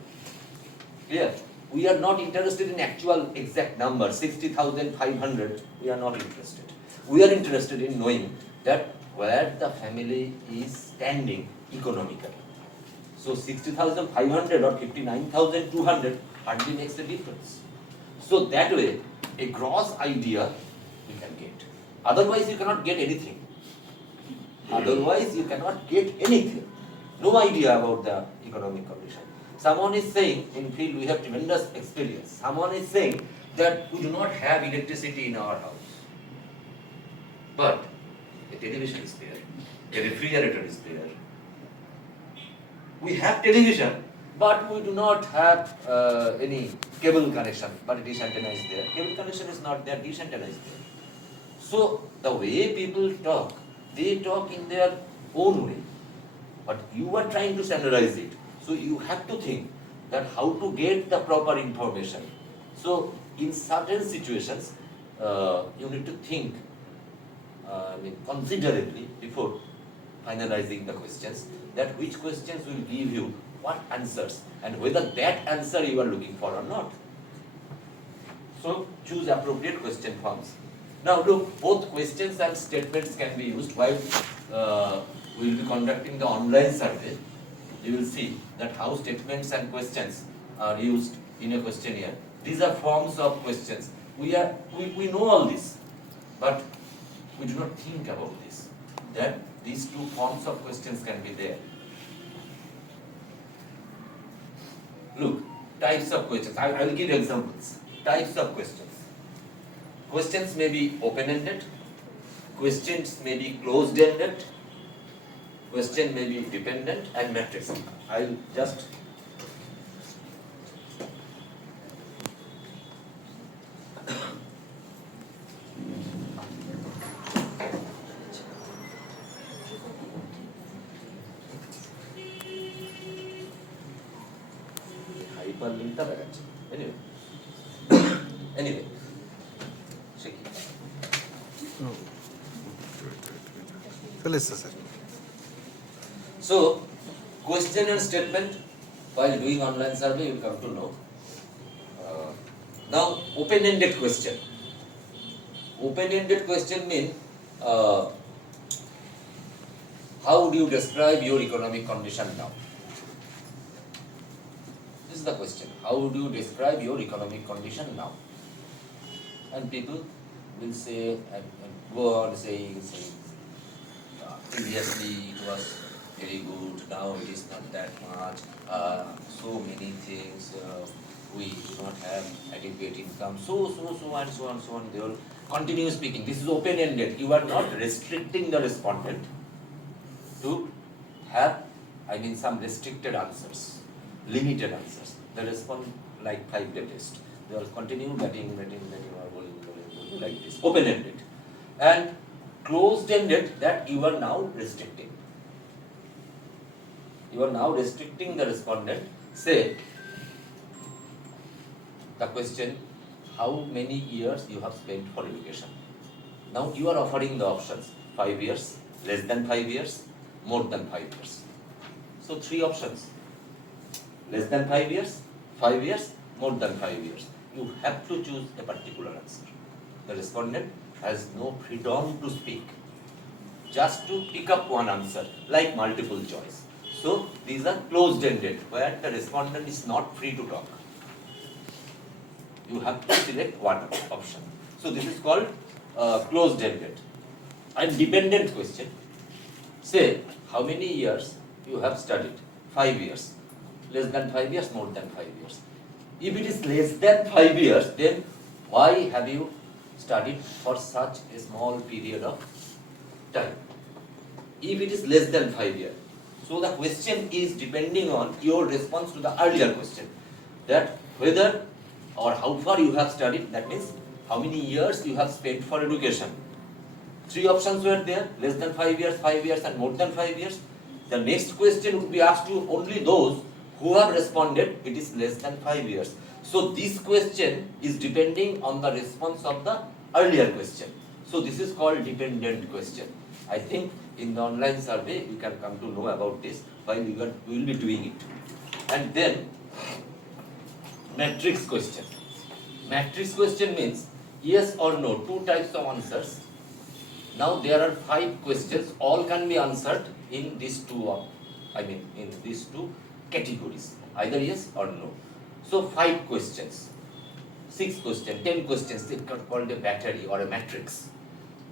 Clear? We are not interested in actual exact number, 60,500, we are not interested. We are interested in knowing that where the family is standing economically. So 60,500 or 59,200 hardly makes a difference. So that way, a gross idea you can get. Otherwise you cannot get anything. Otherwise you cannot get anything. No idea about the economic condition. Someone is saying, in field we have tremendous experience. Someone is saying that we do not have electricity in our house. But a television is there, a refrigerator is there. We have television, but we do not have any cable connection, but a dish antenna is there. Cable connection is not there, dish antenna is there. So the way people talk, they talk in their own way. But you are trying to standardize it. So you have to think that how to get the proper information. So in certain situations, you need to think considerably before finalizing the questions, that which questions will give you what answers and whether that answer you are looking for or not. So choose appropriate question forms. Now look, both questions and statements can be used while we will be conducting the online survey. You will see that how statements and questions are used in a questionnaire. These are forms of questions. We know all this, but we do not think about this, that these two forms of questions can be there. Look, types of questions. I will give examples. Types of questions. Questions may be open-ended. Questions may be closed-ended. Question may be dependent and matrix. I will just hyperlink টা দেখাচ্ছি anyway So, question and statement, while doing online survey, you come to know. Now, open-ended question. Open-ended question means, how would you describe your economic condition now? This is the question. How would you describe your economic condition now? And people will say, and go on saying, previously it was very good, now it is not that much, so many things, we do not have adequate income, so on. They will continue speaking. This is open-ended. You are not restricting the respondent to have, some restricted answers, limited answers. They respond like 5-day test. They will continue getting or going like this, open-ended. And closed-ended, that you are now restricting. You are now restricting the respondent. Say, the question, how many years you have spent for education? Now you are offering the options, 5 years, less than 5 years, more than 5 years. So 3 options, less than 5 years, 5 years, more than 5 years. You have to choose a particular answer. The respondent has no freedom to speak, just to pick up one answer, like multiple choice. So these are closed-ended, where the respondent is not free to talk. you have to select one option. So this is called closed-ended. And dependent question, say how many years you have studied? 5 years. Less than 5 years, more than 5 years. If it is less than 5 years, then why have you studied for such a small period of time? If it is less than 5 years, so the question is depending on your response to the earlier question, that whether or how far you have studied, that means how many years you have spent for education. 3 options were there, less than 5 years and more than 5 years. The next question would be asked to only those who have responded it is less than 5 years. So this question is depending on the response of the earlier question. So this is called dependent question. I think in the online survey you can come to know about this while we will be doing it. And then matrix question. Matrix question means yes or no, 2 types of answers. Now there are 5 questions, all can be answered in these two categories, either yes or no. So 5 questions, 6 questions, 10 questions, it is called a battery or a matrix.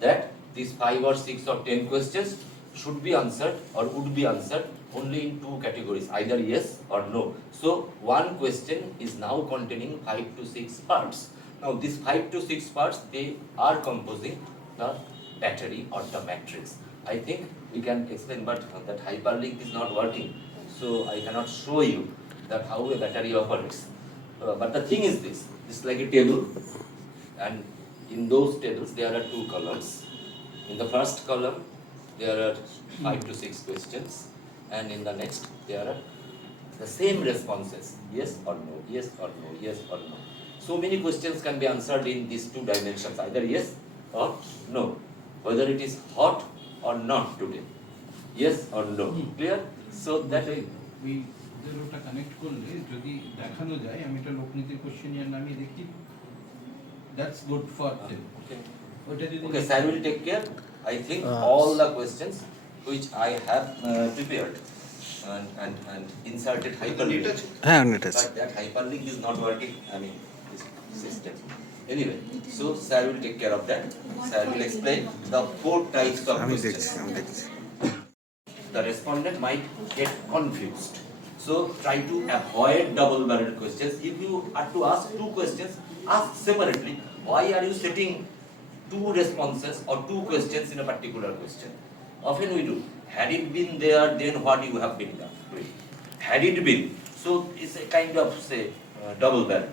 That these 5 or 6 or 10 questions should be answered or would be answered only in 2 categories, either yes or no. So one question is now containing 5 to 6 parts. Now these 5 to 6 parts, they are composing the battery or the matrix. I think we can explain, but that hyperlink is not working, so I cannot show you that how a battery operates. But the thing is this is like a table, and in those tables there are 2 columns. In the first column there are 5 to 6 questions, and in the next there are the same responses, yes or no, yes or no, yes or no. So many questions can be answered in these 2 dimensions, either yes or no, whether it is hot or not today, yes or no, clear? So that we ওটা connect করলে যদি দেখানো যায় আমি এটা লোকনীতির questionnaire নামই দেখি, that's good for them. Okay, sir will take care. I think all the questions which I have prepared and inserted hyperlink, but that hyperlink is not working, this system. Anyway, so sir will take care of that. Sir will explain the 4 types of questions. The respondent might get confused. So try to avoid double-barreled questions. If you are to ask 2 questions, ask separately. Why are you setting 2 responses or 2 questions in a particular question? Often we do. Had it been there, then what you have been doing? Had it been? So it's a kind of double barrel.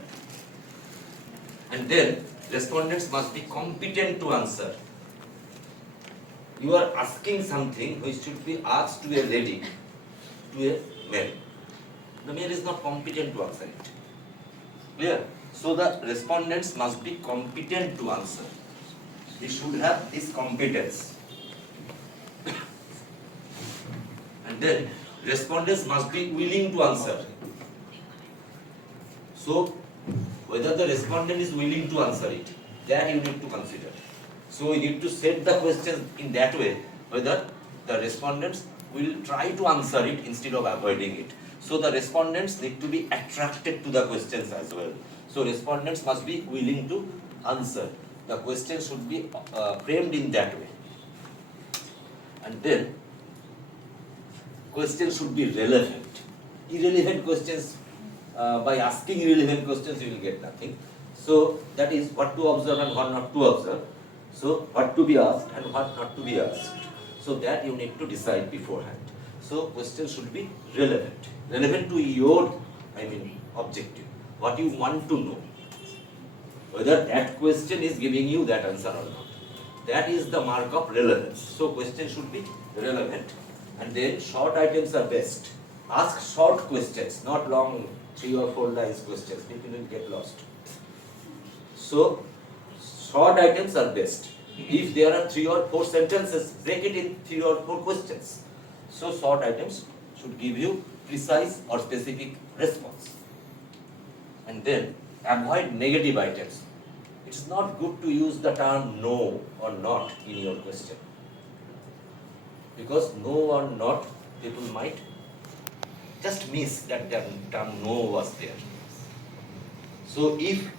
And then respondents must be competent to answer. You are asking something which should be asked to a lady, to a male. The male is not competent to answer it. Clear? So the respondents must be competent to answer. They should have this competence. And then respondents must be willing to answer. So whether the respondent is willing to answer it, that you need to consider. So we need to set the questions in that way, whether the respondents will try to answer it instead of avoiding it. So the respondents need to be attracted to the questions as well. So respondents must be willing to answer. The questions should be framed in that way. And then questions should be relevant. Irrelevant questions, by asking irrelevant questions you will get nothing. So that is what to observe and what not to observe. So what to be asked and what not to be asked. So that you need to decide beforehand. So questions should be relevant. Relevant to your, objective. What you want to know. Whether that question is giving you that answer or not. That is the mark of relevance. So questions should be relevant. And then short items are best. Ask short questions, not long 3 or 4 lines questions. People will get lost. So short items are best. If there are 3 or 4 sentences, break it in 3 or 4 questions. So short items should give you precise or specific response. And then avoid negative items. It's not good to use the term no or not in your question. Because no or not, people might just miss that the term no was there. So if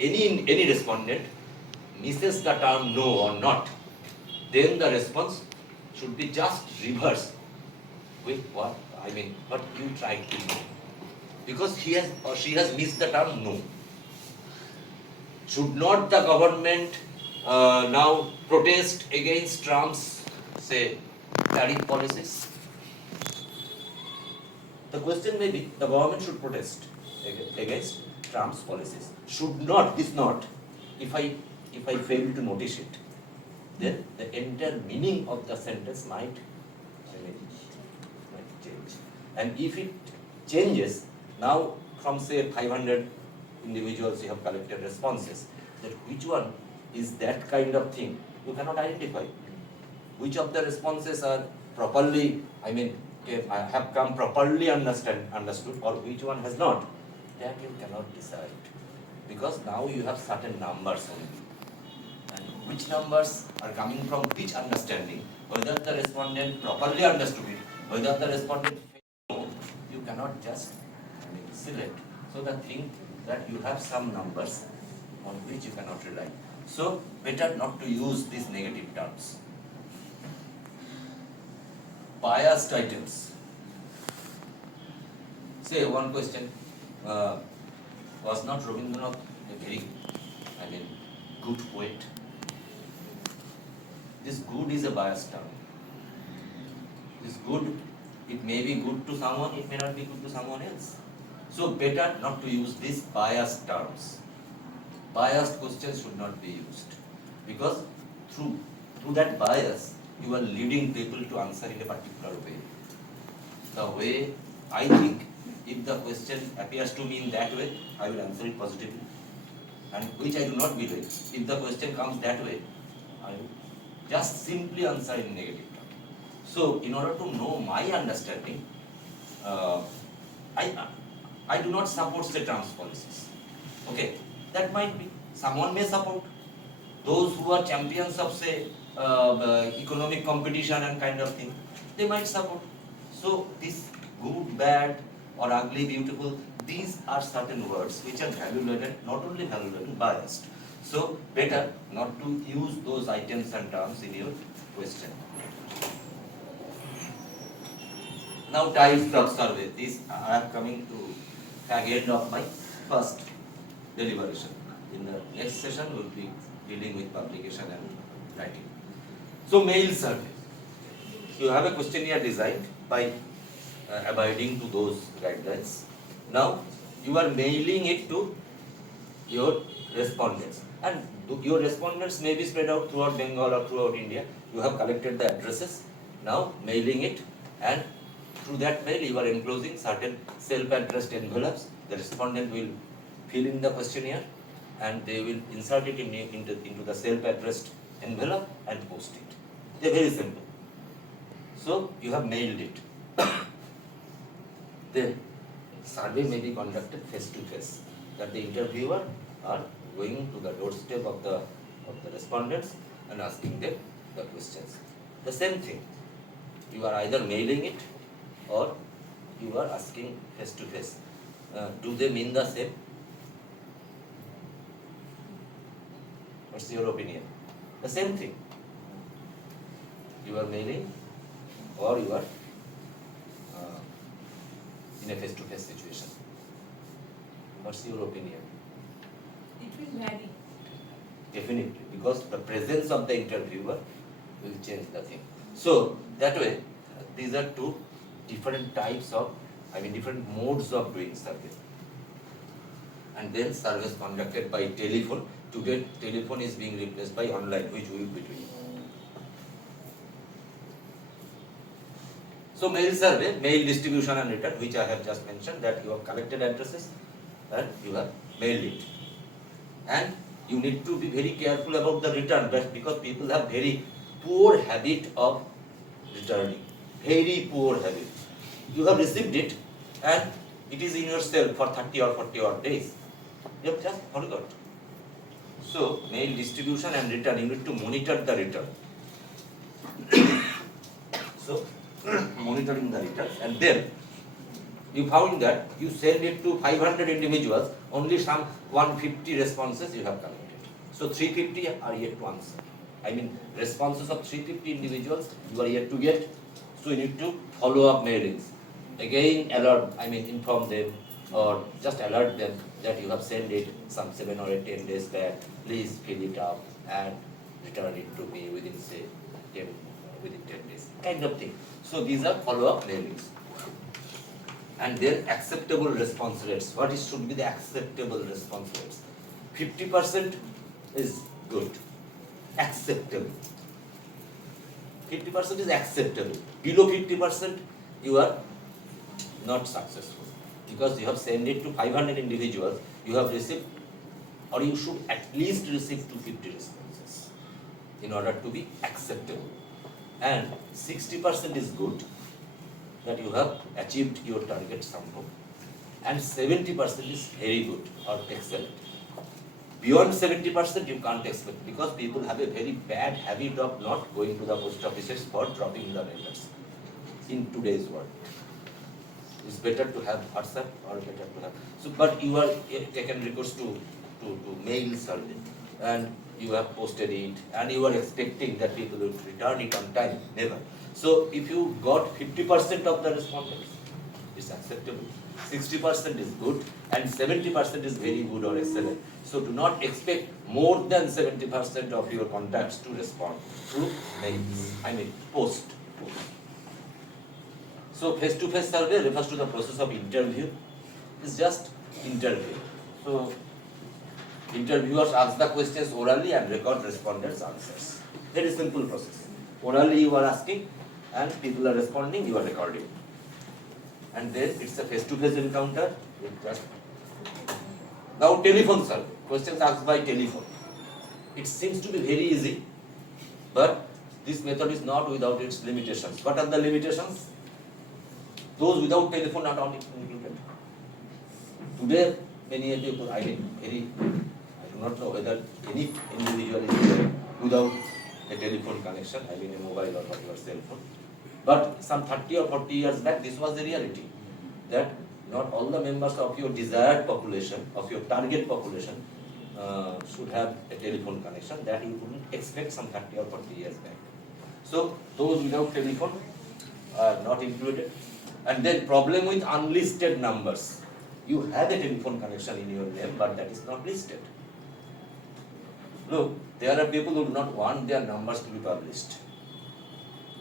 any respondent misses the term no or not, then the response should be just reverse with what you tried to know. Because he has or she has missed the term no. Should not the government now protest against Trump's, say, tariff policies? The question may be, the government should protest against Trump's policies. Should not, is not. If I fail to notice it, then the entire meaning of the sentence might change. And if it changes, now from say 500 individuals you have collected responses, that which one is that kind of thing, you cannot identify. Which of the responses are properly, have come properly understood, or which one has not, that you cannot decide. Because now you have certain numbers only. And which numbers are coming from which understanding, whether the respondent properly understood it, whether the respondent failed, you cannot just select. So the thing that you have some numbers on which you cannot rely. So better not to use these negative terms. Biased items. Say one question, was not Rabindranath a very, good poet? This good is a biased term. This good, it may be good to someone, it may not be good to someone else. So better not to use these biased terms. Biased questions should not be used, because through that bias, you are leading people to answer in a particular way. The way I think, if the question appears to me in that way, I will answer it positively. And which I do not believe, if the question comes that way, I will just simply answer in negative terms. So in order to know my understanding, I do not support say trans policies. Okay, that might be. Someone may support. Those who are champions of say economic competition and kind of thing, they might support. So this good, bad, or ugly, beautiful, these are certain words which are value-laden, not only value-laden, biased. So better not to use those items and terms in your question. Now types of survey. This I am coming to the end of my first deliberation. In the next session we will be dealing with publication and writing. So mail survey. You have a questionnaire designed by abiding to those guidelines. Now you are mailing it to your respondents, and your respondents may be spread out throughout Bengal or throughout India. You have collected the addresses. Now mailing it, and through that mail you are enclosing certain self-addressed envelopes. The respondent will fill in the questionnaire and they will insert it into the self-addressed envelope and post it. They are very simple. So you have mailed it. Then survey may be conducted face to face, that the interviewer are going to the doorstep of the respondents and asking them the questions. The same thing, you are either mailing it or you are asking face to face. Do they mean the same? What's your opinion? The same thing. You are mailing or you are in a face-to-face situation. What's your opinion? It will vary. Definitely, because the presence of the interviewer will change the thing. So that way, these are two different types of, different modes of doing survey. And then surveys conducted by telephone. Today, telephone is being replaced by online, which we will be doing. So mail survey, mail distribution and return, which I have just mentioned, that you have collected addresses and you have mailed it. And you need to be very careful about the return, because people have very poor habit of returning. Very poor habit. You have received it and it is in your cell for 30 or 40 odd days. You have just forgot. So mail distribution and return, you need to monitor the return. So monitoring the returns, and then you found that you send it to 500 individuals, only some 150 responses you have collected. So 350 are yet to answer. I mean, responses of 350 individuals you are yet to get. So you need to follow up mailings. Again, inform them or just alert them that you have sent it some 7 or 10 days back. Please fill it up and return it to me within 10 days, kind of thing. So these are follow-up mailings. And then acceptable response rates. What should be the acceptable response rates? 50% is good, acceptable. 50% is acceptable. Below 50%, you are not successful because you have sent it to 500 individuals. You have received, or you should at least receive 250 responses in order to be acceptable. And 60% is good, that you have achieved your target somehow, and 70% is very good or excellent. Beyond 70% you can't expect because people have a very bad habit of not going to the post offices for dropping the letters in today's world. It's better to have WhatsApp or better to have. So, but you are taken recourse to mail survey and you have posted it and you are expecting that people will return it on time. Never. So if you got 50% of the respondents, it's acceptable. 60% is good and 70% is very good or excellent. So do not expect more than 70% of your contacts to respond through mails. Post. So face-to-face survey refers to the process of interview. It's just interview. So interviewers ask the questions orally and record respondents' answers. Very simple process. Orally you are asking and people are responding, you are recording. And then it's a face-to-face encounter. Now telephone survey. Questions asked by telephone. It seems to be very easy, but this method is not without its limitations. What are the limitations? Those without telephone are not included. Today, many people, I do not know whether any individual is there without a telephone connection, a mobile or whatever cell phone. But some 30 or 40 years back, this was the reality, that not all the members of your desired population, of your target population, should have a telephone connection that you couldn't expect some 30 or 40 years back. So those without telephone are not included. And then problem with unlisted numbers. You have a telephone connection in your name, but that is not listed. Look, there are people who do not want their numbers to be published.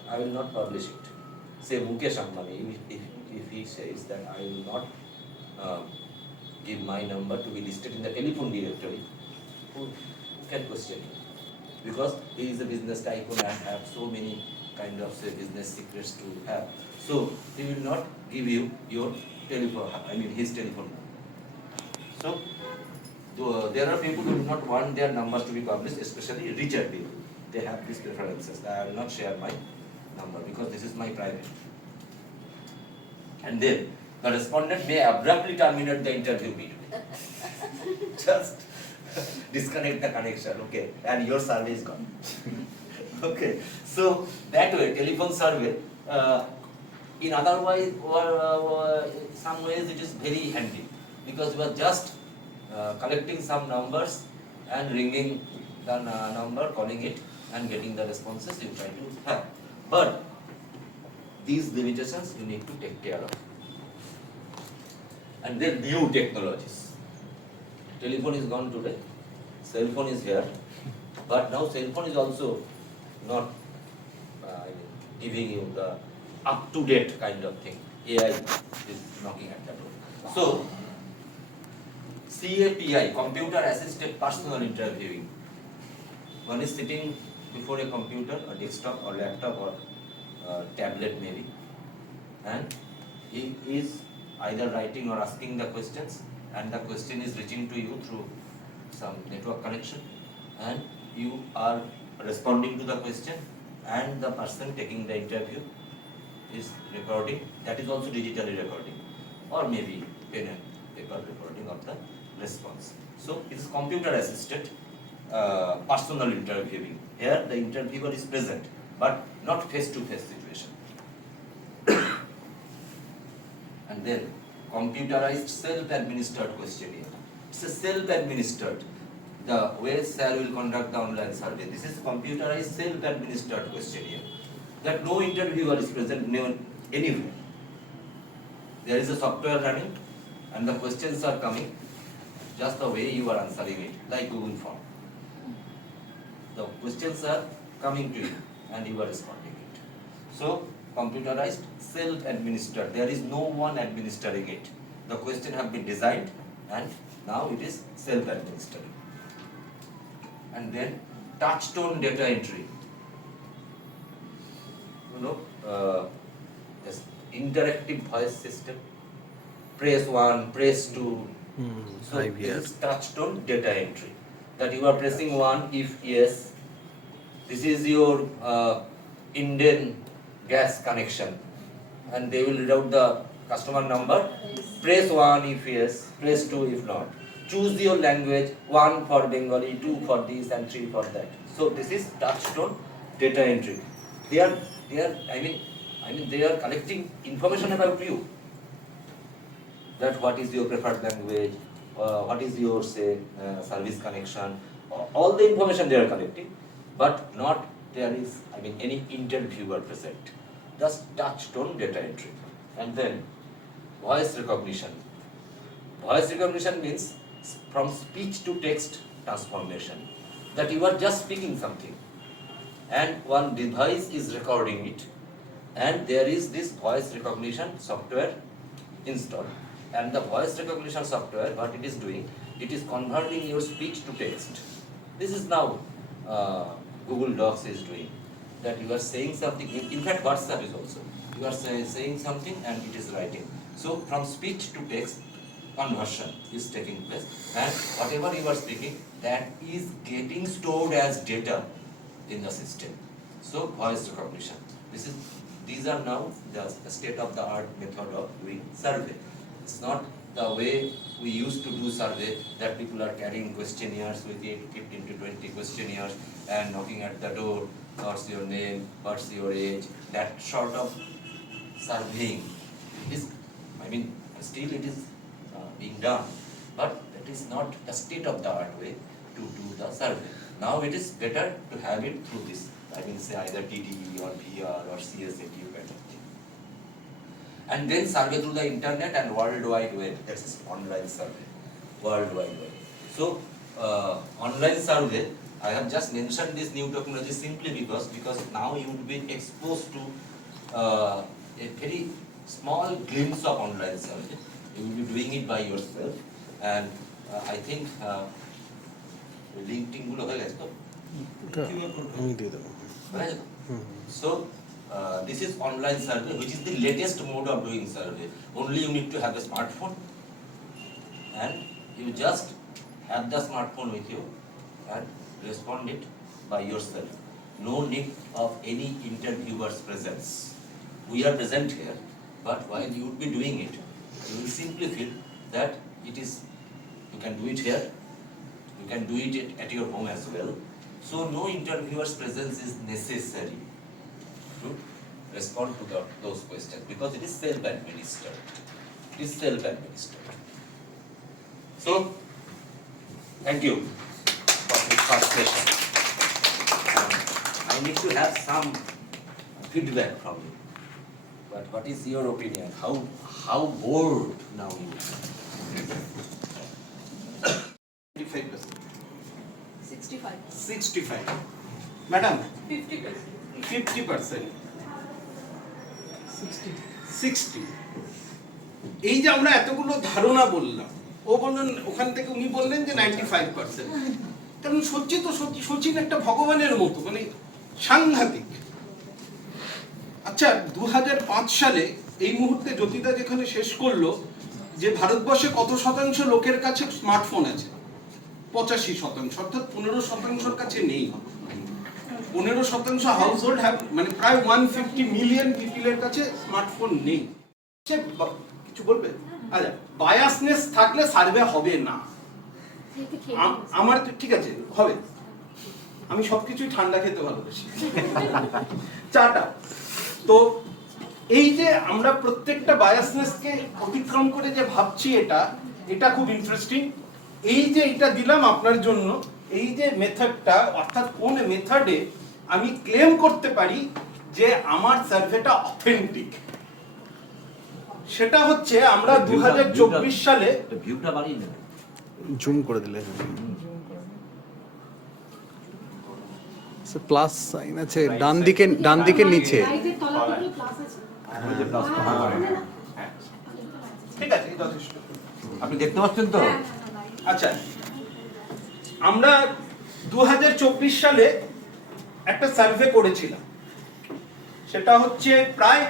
I will not publish it. Say Mukesh Ambani, if he says that I will not give my number to be listed in the telephone directory, who can question him? Because he is a business tycoon and have so many kind of business secrets to have. So he will not give you your telephone, his telephone number. So there are people who do not want their numbers to be published, especially richer people. They have these preferences. I will not share my number because this is my private. And then the respondent may abruptly terminate the interview midway. Just disconnect the connection, okay, and your survey is gone. Okay, so that way, telephone survey, in other ways, some ways it is very handy because you are just collecting some numbers and ringing the number, calling it and getting the responses you try to have. But these limitations you need to take care of. And then new technologies. Telephone is gone today, cell phone is here, but now cell phone is also not giving you the up-to-date kind of thing. AI is knocking at that door. So, CAPI, Computer Assisted Personal Interviewing. One is sitting before a computer, a desktop or laptop or tablet maybe, and he is either writing or asking the questions, and the question is reaching to you through some network connection, and you are responding to the question, and the person taking the interview is recording. That is also digitally recording, or maybe pen and paper recording of the response. So it is computer assisted personal interviewing. Here the interviewer is present, but not face-to-face situation. And then computerized self-administered questionnaire. It's a self-administered. The way sir will conduct the online survey. This is computerized self-administered questionnaire. That no interviewer is present anywhere. There is a software running and the questions are coming just the way you are answering it, like Google form. The questions are coming to you and you are responding it. So computerized, self-administered. There is no one administering it. The question have been designed and now it is self-administered. And then touch-tone data entry. Yes, interactive voice system. Press 1, press 2. So this is touch-tone data entry. That you are pressing 1 if yes. This is your Indian gas connection. And they will read out the customer number. Press 1 if yes, press 2 if not. Choose your language, 1 for Bengali, 2 for this and 3 for that. So this is touch-tone data entry. They are collecting information about you. That what is your preferred language, what is your service connection, all the information they are collecting, but not there is any interviewer present. Just touch-tone data entry. And then voice recognition. Voice recognition means from speech to text transformation. That you are just speaking something and one device is recording it and there is this voice recognition software installed. And the voice recognition software, what it is doing, it is converting your speech to text. This is now Google Docs is doing. That you are saying something, in fact WhatsApp is also. You are saying something and it is writing. So from speech to text, conversion is taking place and whatever you are speaking, that is getting stored as data in the system. So voice recognition. These are now the state-of-the-art method of doing survey. It's not the way we used to do survey that people are carrying questionnaires with 15 to 20 questionnaires and knocking at the door, what's your name, what's your age, that sort of surveying is, still it is being done, but that is not the state-of-the-art way to do the survey. Now it is better to have it through this, say either TTE or VR or CSDS kind of thing. And then survey through the internet and World Wide Web. That is online survey, World Wide Web. So online survey, I have just mentioned this new technology simply because now you would be exposed to a very small glimpse of online survey. You will be doing it by yourself, and I think LinkedIn gulo hoye geche to. So this is online survey, which is the latest mode of doing survey. Only you need to have a smartphone, and you just have the smartphone with you and respond it by yourself. No need of any interviewer's presence. We are present here, but while you would be doing it, you will simply feel that it is, you can do it here, you can do it at your home as well. So no interviewer's presence is necessary to respond to those questions because it is self-administered. It is self-administered. So, thank you for this first session. I need to have some feedback from you. But what is your opinion? How bored now you are? 25%. 65. 65. Madam, 50%. 50%. 60. এই যে আমরা এতগুলো ধারণা বললাম, ও বললেন ওখান থেকে উনি বললেন যে 95%। কারণ সচিন একটা ভগবানের মতো, সাংঘাতিক। আচ্ছা 2005 সালে এই মুহূর্তে জ্যোতিদা যেখানে শেষ করলো যে ভারতবর্ষে কত শতাংশ লোকের কাছে স্মার্টফোন আছে, 85%, অর্থাৎ 15% কাছে নেই। 15% হাউস হোল্ড প্রায় 150 মিলিয়ন পিপলের কাছে স্মার্টফোন নেই। কিছু বলবে? আচ্ছা, বায়াসনেস থাকলে সার্ভে হবে না। আমার তো ঠিক আছে, হবে। আমি সবকিছুই ঠান্ডা খেতে ভালোবাসি, চাটা। তো এই যে আমরা প্রত্যেকটা বায়াসনেসকে অতিক্রম করে যে ভাবছি, এটা খুব ইন্টারেস্টিং। এই যে এটা দিলাম আপনার জন্য, এই যে মেথডটা, অর্থাৎ কোন মেথডে আমি ক্লেম করতে পারি যে আমার সার্ভেটা অথেন্টিক, সেটা হচ্ছে আমরা 2024 সালে ভিউটা বাড়িয়ে নেবে, জুম করে দিলে প্লাস সাইন আছে ডান দিকে নিচে। লাইটের তলা থেকে প্লাস আছে। ঠিক আছে, যথেষ্ট। আপনি দেখতে পাচ্ছেন তো? আচ্ছা, আমরা 2024 সালে একটা সার্ভে করেছিলাম, সেটা হচ্ছে প্রায়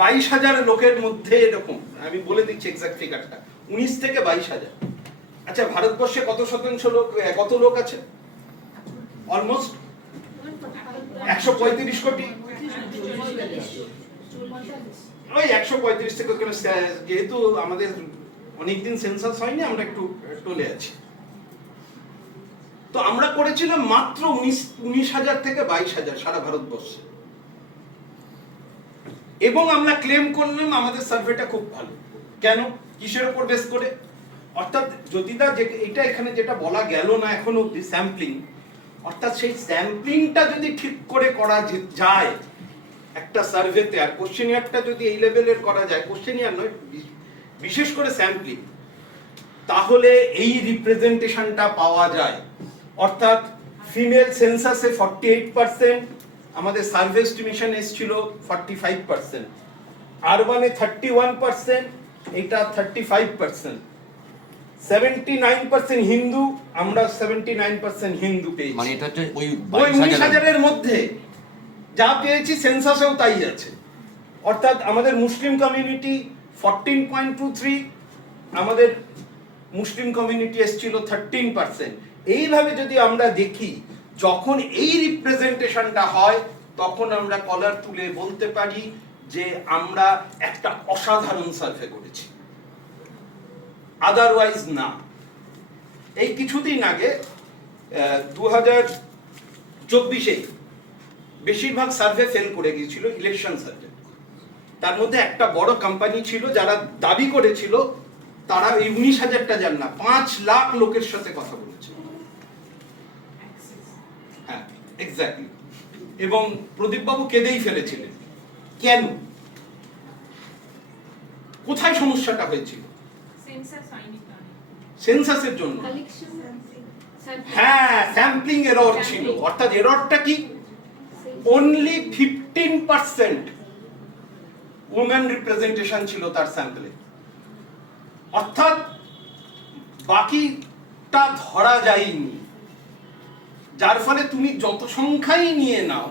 22,000 লোকের মধ্যে, এরকম আমি বলে দিচ্ছি এক্সাক্ট ফিগারটা, 19 থেকে 22,000। আচ্ছা, ভারতবর্ষে কত শতাংশ লোক, কত লোক আছে? অলমোস্ট 135 কোটি, ওই 135 থেকে, যেহেতু আমাদের অনেকদিন সেন্সাস হয়নি, আমরা একটু টলে আছি। তো আমরা করেছিলাম মাত্র 19,000 থেকে 22,000 সারা ভারতবর্ষে, এবং আমরা ক্লেম করলাম আমাদের সার্ভেটা খুব ভালো। কেন, কিসের উপর বেস করে? অর্থাৎ যদিদা যে এটা এখানে যেটা বলা গেল না এখনো অব্দি, স্যাম্পলিং, অর্থাৎ সেই স্যাম্পলিংটা যদি ঠিক করে করা যায় একটা সার্ভেতে, আর কোশ্চেনিয়ারটা যদি এই লেভেলের করা যায়, কোশ্চেনিয়ার নয়, বিশেষ করে স্যাম্পলিং, তাহলে এই রিপ্রেজেন্টেশনটা পাওয়া যায়। অর্থাৎ ফিমেল সেন্সাসে 48%, আমাদের সার্ভে এস্টিমেশন এসেছিল 45%, আরবানে 31%, এটা 35%, 79% হিন্দু, আমরা 79% হিন্দু পেয়েছি। মানে এটা হচ্ছে ওই 19,000 এর মধ্যে যা পেয়েছি সেন্সাসেও তাই আছে। অর্থাৎ আমাদের মুসলিম কমিউনিটি 14.23, আমাদের মুসলিম কমিউনিটি এসেছিল 13%। এইভাবে যদি আমরা দেখি, যখন এই রিপ্রেজেন্টেশনটা হয়, তখন আমরা কলার তুলে বলতে পারি যে আমরা একটা অসাধারণ সার্ভে করেছি, আদারওয়াইজ না। এই কিছুদিন আগে 2024-এ বেশিরভাগ সার্ভে ফেল করে গিয়েছিল, ইলেকশন সার্ভে। তার মধ্যে একটা বড় কোম্পানি ছিল যারা দাবি করেছিল তারা এই 19,000টা যান না, 5 লাখ লোকের সাথে কথা বলেছে। হ্যাঁ, এক্স্যাক্টলি। এবং প্রদীপ বাবু কেঁদেই ফেলেছিলেন। কেন, কোথায় সমস্যাটা হয়েছিল? সেন্সাসের জন্য। হ্যাঁ, স্যাম্পলিং এরর ছিল। অর্থাৎ এররটা কি? only 15% women representation ছিল তার স্যাম্পলে। অর্থাৎ বাকিটা ধরা যায়নি, যার ফলে তুমি যত সংখ্যাই নিয়ে নাও,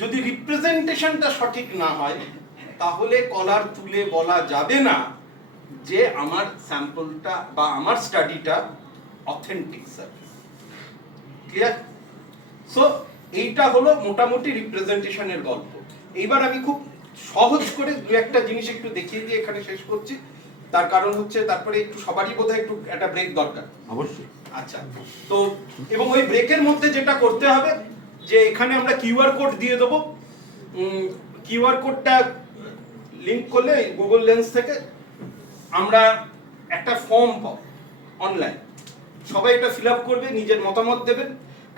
যদি রিপ্রেজেন্টেশনটা সঠিক না হয়, তাহলে কলার তুলে বলা যাবে না যে আমার স্যাম্পলটা বা আমার স্টাডিটা অথেন্টিক সার্ভিস। ক্লিয়ার? সো এইটা হলো মোটামুটি রিপ্রেজেন্টেশনের গল্প। এইবার আমি খুব সহজ করে দু একটা জিনিস একটু দেখিয়ে দিয়ে এখানে শেষ করছি। তার কারণ হচ্ছে তারপরে একটু সবারই বোধহয় একটু একটা ব্রেক দরকার। অবশ্যই। আচ্ছা, তো এবং ওই ব্রেকের মধ্যে যেটা করতে হবে, যে এখানে আমরা কিউআর কোড দিয়ে দেবো। কিউআর কোডটা লিংক করলে গুগল লেন্স থেকে আমরা একটা ফর্ম পাবো অনলাইন, সবাই এটা ফিল আপ করবে, নিজের মতামত দেবেন।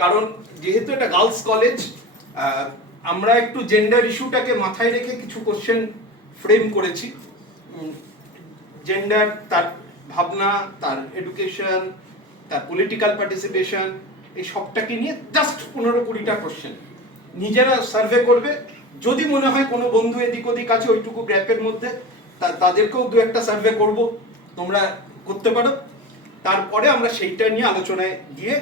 কারণ যেহেতু এটা গার্লস কলেজ, আমরা একটু জেন্ডার ইস্যুটাকে মাথায় রেখে কিছু কোশ্চেন ফ্রেম করেছি। জেন্ডার, তার ভাবনা, তার এডুকেশন, তার পলিটিক্যাল পার্টিসিপেশন, এই সবটাকে নিয়ে জাস্ট 15-20টা কোশ্চেন নিজেরা সার্ভে করবে। যদি মনে হয় কোনো বন্ধু এদিক ওদিক আছে ওইটুকু গ্যাপের মধ্যে, তাদেরকেও দু একটা সার্ভে করব, তোমরা করতে পারো। তারপরে আমরা সেইটা নিয়ে আলোচনায় গিয়ে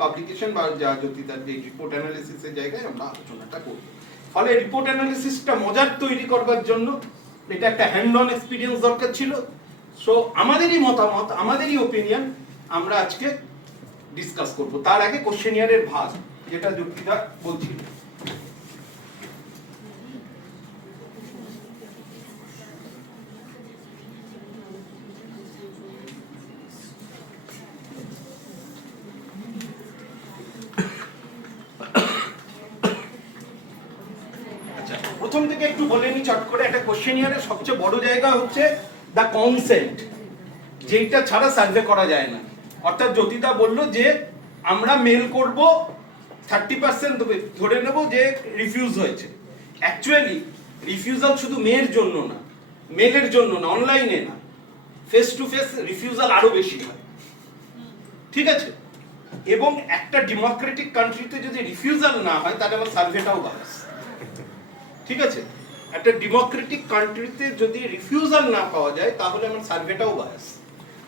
পাবলিকেশন বা যদি তার যে রিপোর্ট অ্যানালিসিসের জায়গায় আমরা আলোচনাটা করব। ফলে রিপোর্ট অ্যানালিসিসটা মজার তৈরি করবার জন্য এটা একটা হ্যান্ড অন এক্সপিরিয়েন্স দরকার ছিল। সো আমাদেরই মতামত, আমাদেরই ওপিনিয়ন আমরা আজকে ডিসকাস করব। তার আগে কোশ্চেনিয়ারের ভাগ, যেটা যুক্তিদা বলছিল। প্রথম থেকে একটু বলে নি চট করে, একটা কোশ্চেনিয়ারের সবচেয়ে বড় জায়গা হচ্ছে দ্য কনসেন্ট, যেটা ছাড়া সার্ভে করা যায় না। অর্থাৎ জ্যোতিদা বলল যে আমরা মেল করব, 30% ধরে নেব যে রিফিউজ হয়েছে। অ্যাকচুয়ালি রিফিউজাল শুধু মেয়ের জন্য না, মেলের জন্য না, অনলাইনে না, ফেস টু ফেস রিফিউজাল আরো বেশি হয়, ঠিক আছে? এবং একটা ডেমোক্রেটিক কান্ট্রিতে যদি রিফিউজাল না হয় তাহলে আমার সার্ভেটাও বায়াস, ঠিক আছে? একটা ডেমোক্রেটিক কান্ট্রিতে যদি রিফিউজাল না পাওয়া যায় তাহলে আমার সার্ভেটাও বায়াস,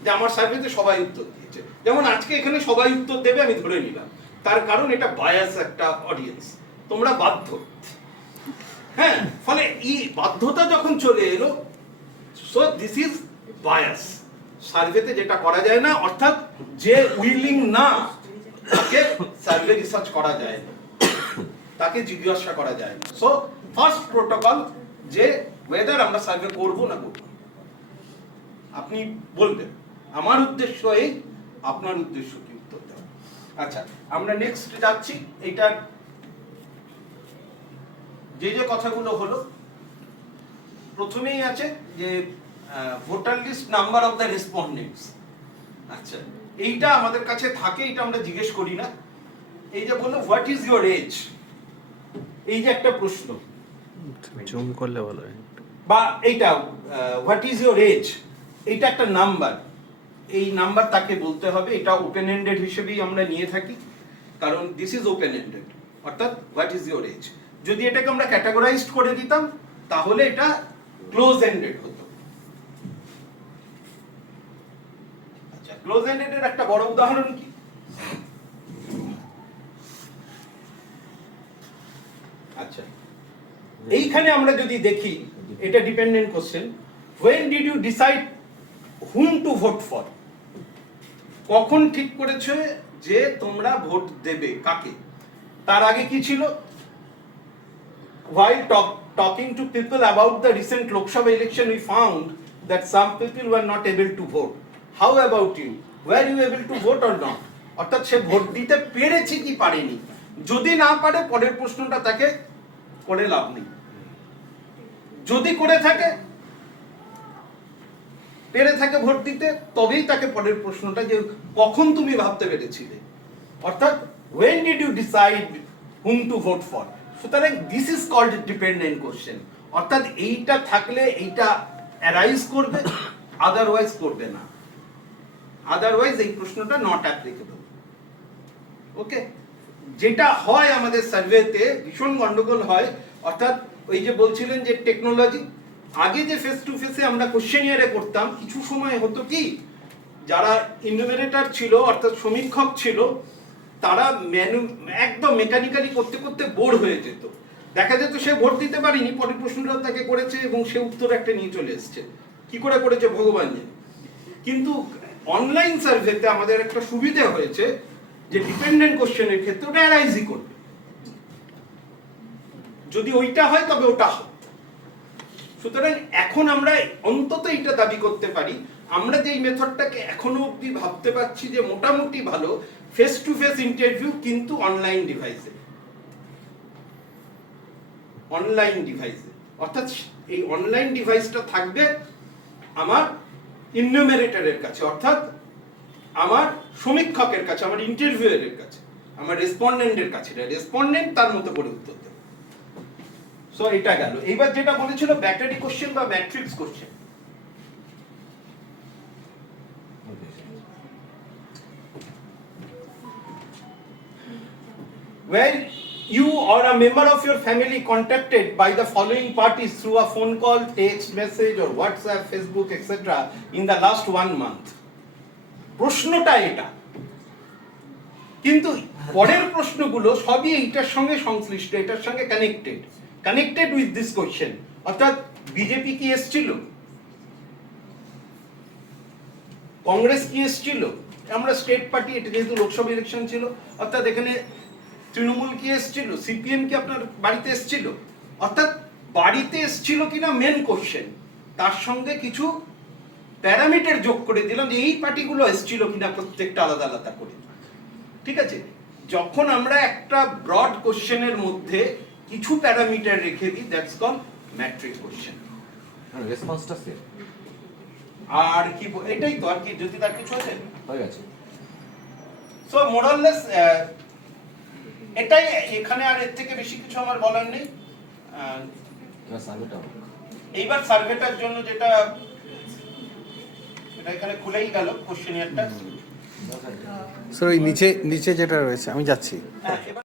যে আমার সার্ভেতে সবাই উত্তর দিয়েছে। যেমন আজকে এখানে সবাই উত্তর দেবে আমি ধরে নিলাম, তার কারণ এটা বায়াস একটা অডিয়েন্স, তোমরা বাধ্য। হ্যাঁ, ফলে এই বাধ্যতা যখন চলে এলো, সো দিস ইজ বায়াস। সার্ভেতে যেটা করা যায় না, অর্থাৎ যে উইলিং না তাকে সার্ভে রিসার্চ করা যায় না, তাকে জিজ্ঞাসা করা যায় না। সো ফার্স্ট প্রোটোকল যে ওয়েদার আমরা সার্ভে করব না করব, আপনি বলবেন আমার উদ্দেশ্য এই, আপনার উদ্দেশ্য কি, উত্তর দেওয়া। আচ্ছা, আমরা নেক্সট যাচ্ছি। এইটার যে যে কথাগুলো হলো, প্রথমেই আছে যে voter list number of the respondents. আচ্ছা, এইটা আমাদের কাছে থাকে, এটা আমরা জিজ্ঞেস করি না। এই যে বললো হোয়াট ইজ ইউর এজ, এই যে একটা প্রশ্ন, জুম করলে ভালো হয়। বা এইটা হোয়াট ইজ ইউর এজ, এইটা একটা নাম্বার, এই নাম্বার তাকে বলতে হবে। এটা ওপেন এন্ডেড হিসেবেই আমরা নিয়ে থাকি, কারণ দিস ইজ ওপেন এন্ডেড, অর্থাৎ হোয়াট ইজ ইউর এজ। যদি এটাকে আমরা ক্যাটাগরাইজড করে দিতাম তাহলে এটা ক্লোজ এন্ডেড হতো। আচ্ছা, ক্লোজ এন্ডেড এর একটা বড় উদাহরণ কি? আচ্ছা, এইখানে আমরা যদি দেখি, এটা dependent question. when did you decide whom to vote for, কখন ঠিক করেছো যে তোমরা ভোট দেবে কাকে? তার আগে কি ছিল? while talking to people about the recent Lok Sabha election we found that some people were not able to vote. How about you, were you able to vote or not? অর্থাৎ সে vote দিতে পেরেছে কি পারেনি। যদি না পারে পরের প্রশ্নটা তাকে করে লাভ নেই, যদি করে থাকে, পেরে থাকে ভোট দিতে, তবেই তাকে পরের প্রশ্নটা যে কখন তুমি ভাবতে পেরেছিলে, অর্থাৎ when did you decide whom to vote for। সুতরাং this is called dependent question, অর্থাৎ এইটা থাকলে এইটা অ্যারাইজ করবে, আদারওয়াইজ করবে না, আদারওয়াইজ এই প্রশ্নটা নট অ্যাপ্লিকেবল। ওকে, যেটা হয় আমাদের সার্ভেতে ভীষণ গন্ডগোল হয়, অর্থাৎ ওই যে বলছিলেন যে টেকনোলজি, আগে যে ফেস টু ফেসে আমরা কোশ্চেনিয়ারে করতাম, কিছু সময় হতো কি, যারা ইনুমেরেটর ছিল অর্থাৎ সমীক্ষক ছিল, তারা একদম মেকানিক্যালি করতে করতে বোর হয়ে যেত। দেখা যেত সে ভোট দিতে পারেনি, পরের প্রশ্নটা তাকে করেছে এবং সে উত্তর একটা নিয়ে চলে এসছে, কি করে করেছে ভগবান জানে। কিন্তু অনলাইন সার্ভেতে আমাদের একটা সুবিধা হয়েছে যে ডিপেন্ডেন্ট কোশ্চেনের ক্ষেত্রে ওটা অ্যারাইজই করবে, যদি ওইটা হয় তবে ওটা হয়। সুতরাং এখন আমরা অন্তত এটা দাবি করতে পারি, আমরা যে মেথডটাকে এখনো অবধি ভাবতে পারছি যে মোটামুটি ভালো, ফেস টু ফেস ইন্টারভিউ কিন্তু অনলাইন ডিভাইসে, অনলাইন ডিভাইসে, অর্থাৎ এই অনলাইন ডিভাইসটা থাকবে আমার ইনুমেরেটরের কাছে, অর্থাৎ আমার সমীক্ষকের কাছে, আমার ইন্টারভিউয়ারের কাছে, আমার রেসপন্ডেন্টের কাছে। রেসপন্ডেন্ট তার মতো করে উত্তর দেবে। সো এটা গেল। এইবার যেটা বলেছিল ব্যাটারি কোশ্চেন বা matrix question, where you or a member of your family contacted by the following parties through a phone call, text message or WhatsApp, Facebook, etc. in the last 1 month. প্রশ্নটা এটা, কিন্তু পরের প্রশ্নগুলো সবই এইটার সঙ্গে সংশ্লিষ্ট, এটার সঙ্গে কানেক্টেড উইথ দিস কোশ্চেন। অর্থাৎ বিজেপি কি এসছিল, কংগ্রেস কি এসছিল, আমরা স্টেট পার্টি, এটা যেহেতু লোকসভা ইলেকশন ছিল, অর্থাৎ এখানে তৃণমূল কি এসছিল, সিপিএম কি আপনার বাড়িতে এসছিল, অর্থাৎ বাড়িতে এসছিল কিনা মেন কোশ্চেন, তার সঙ্গে কিছু প্যারামিটার যোগ করে দিলাম যে এই পার্টিগুলো এসছিল কিনা প্রত্যেকটা আলাদা আলাদা করে। ঠিক আছে, যখন আমরা একটা ব্রড কোশ্চেনের মধ্যে কিছু প্যারামিটার রেখে দিই, দ্যাটস কল ম্যাট্রিক কোশ্চেন। রেসপন্সটা সেম আর কি এটাই তো, আর কি যদি তার কিছু আছে হয়ে গেছে। সো মোরাললেস এটাই, এখানে আর এর থেকে বেশি কিছু আমার বলার নেই। এবার সার্ভেটা এইবার সার্ভেটার জন্য যেটা এটা এখানে খুলেই গেল কোশ্চেনিয়ারটা। স্যার ওই নিচে যেটা রয়েছে, আমি যাচ্ছি। হ্যাঁ, এবার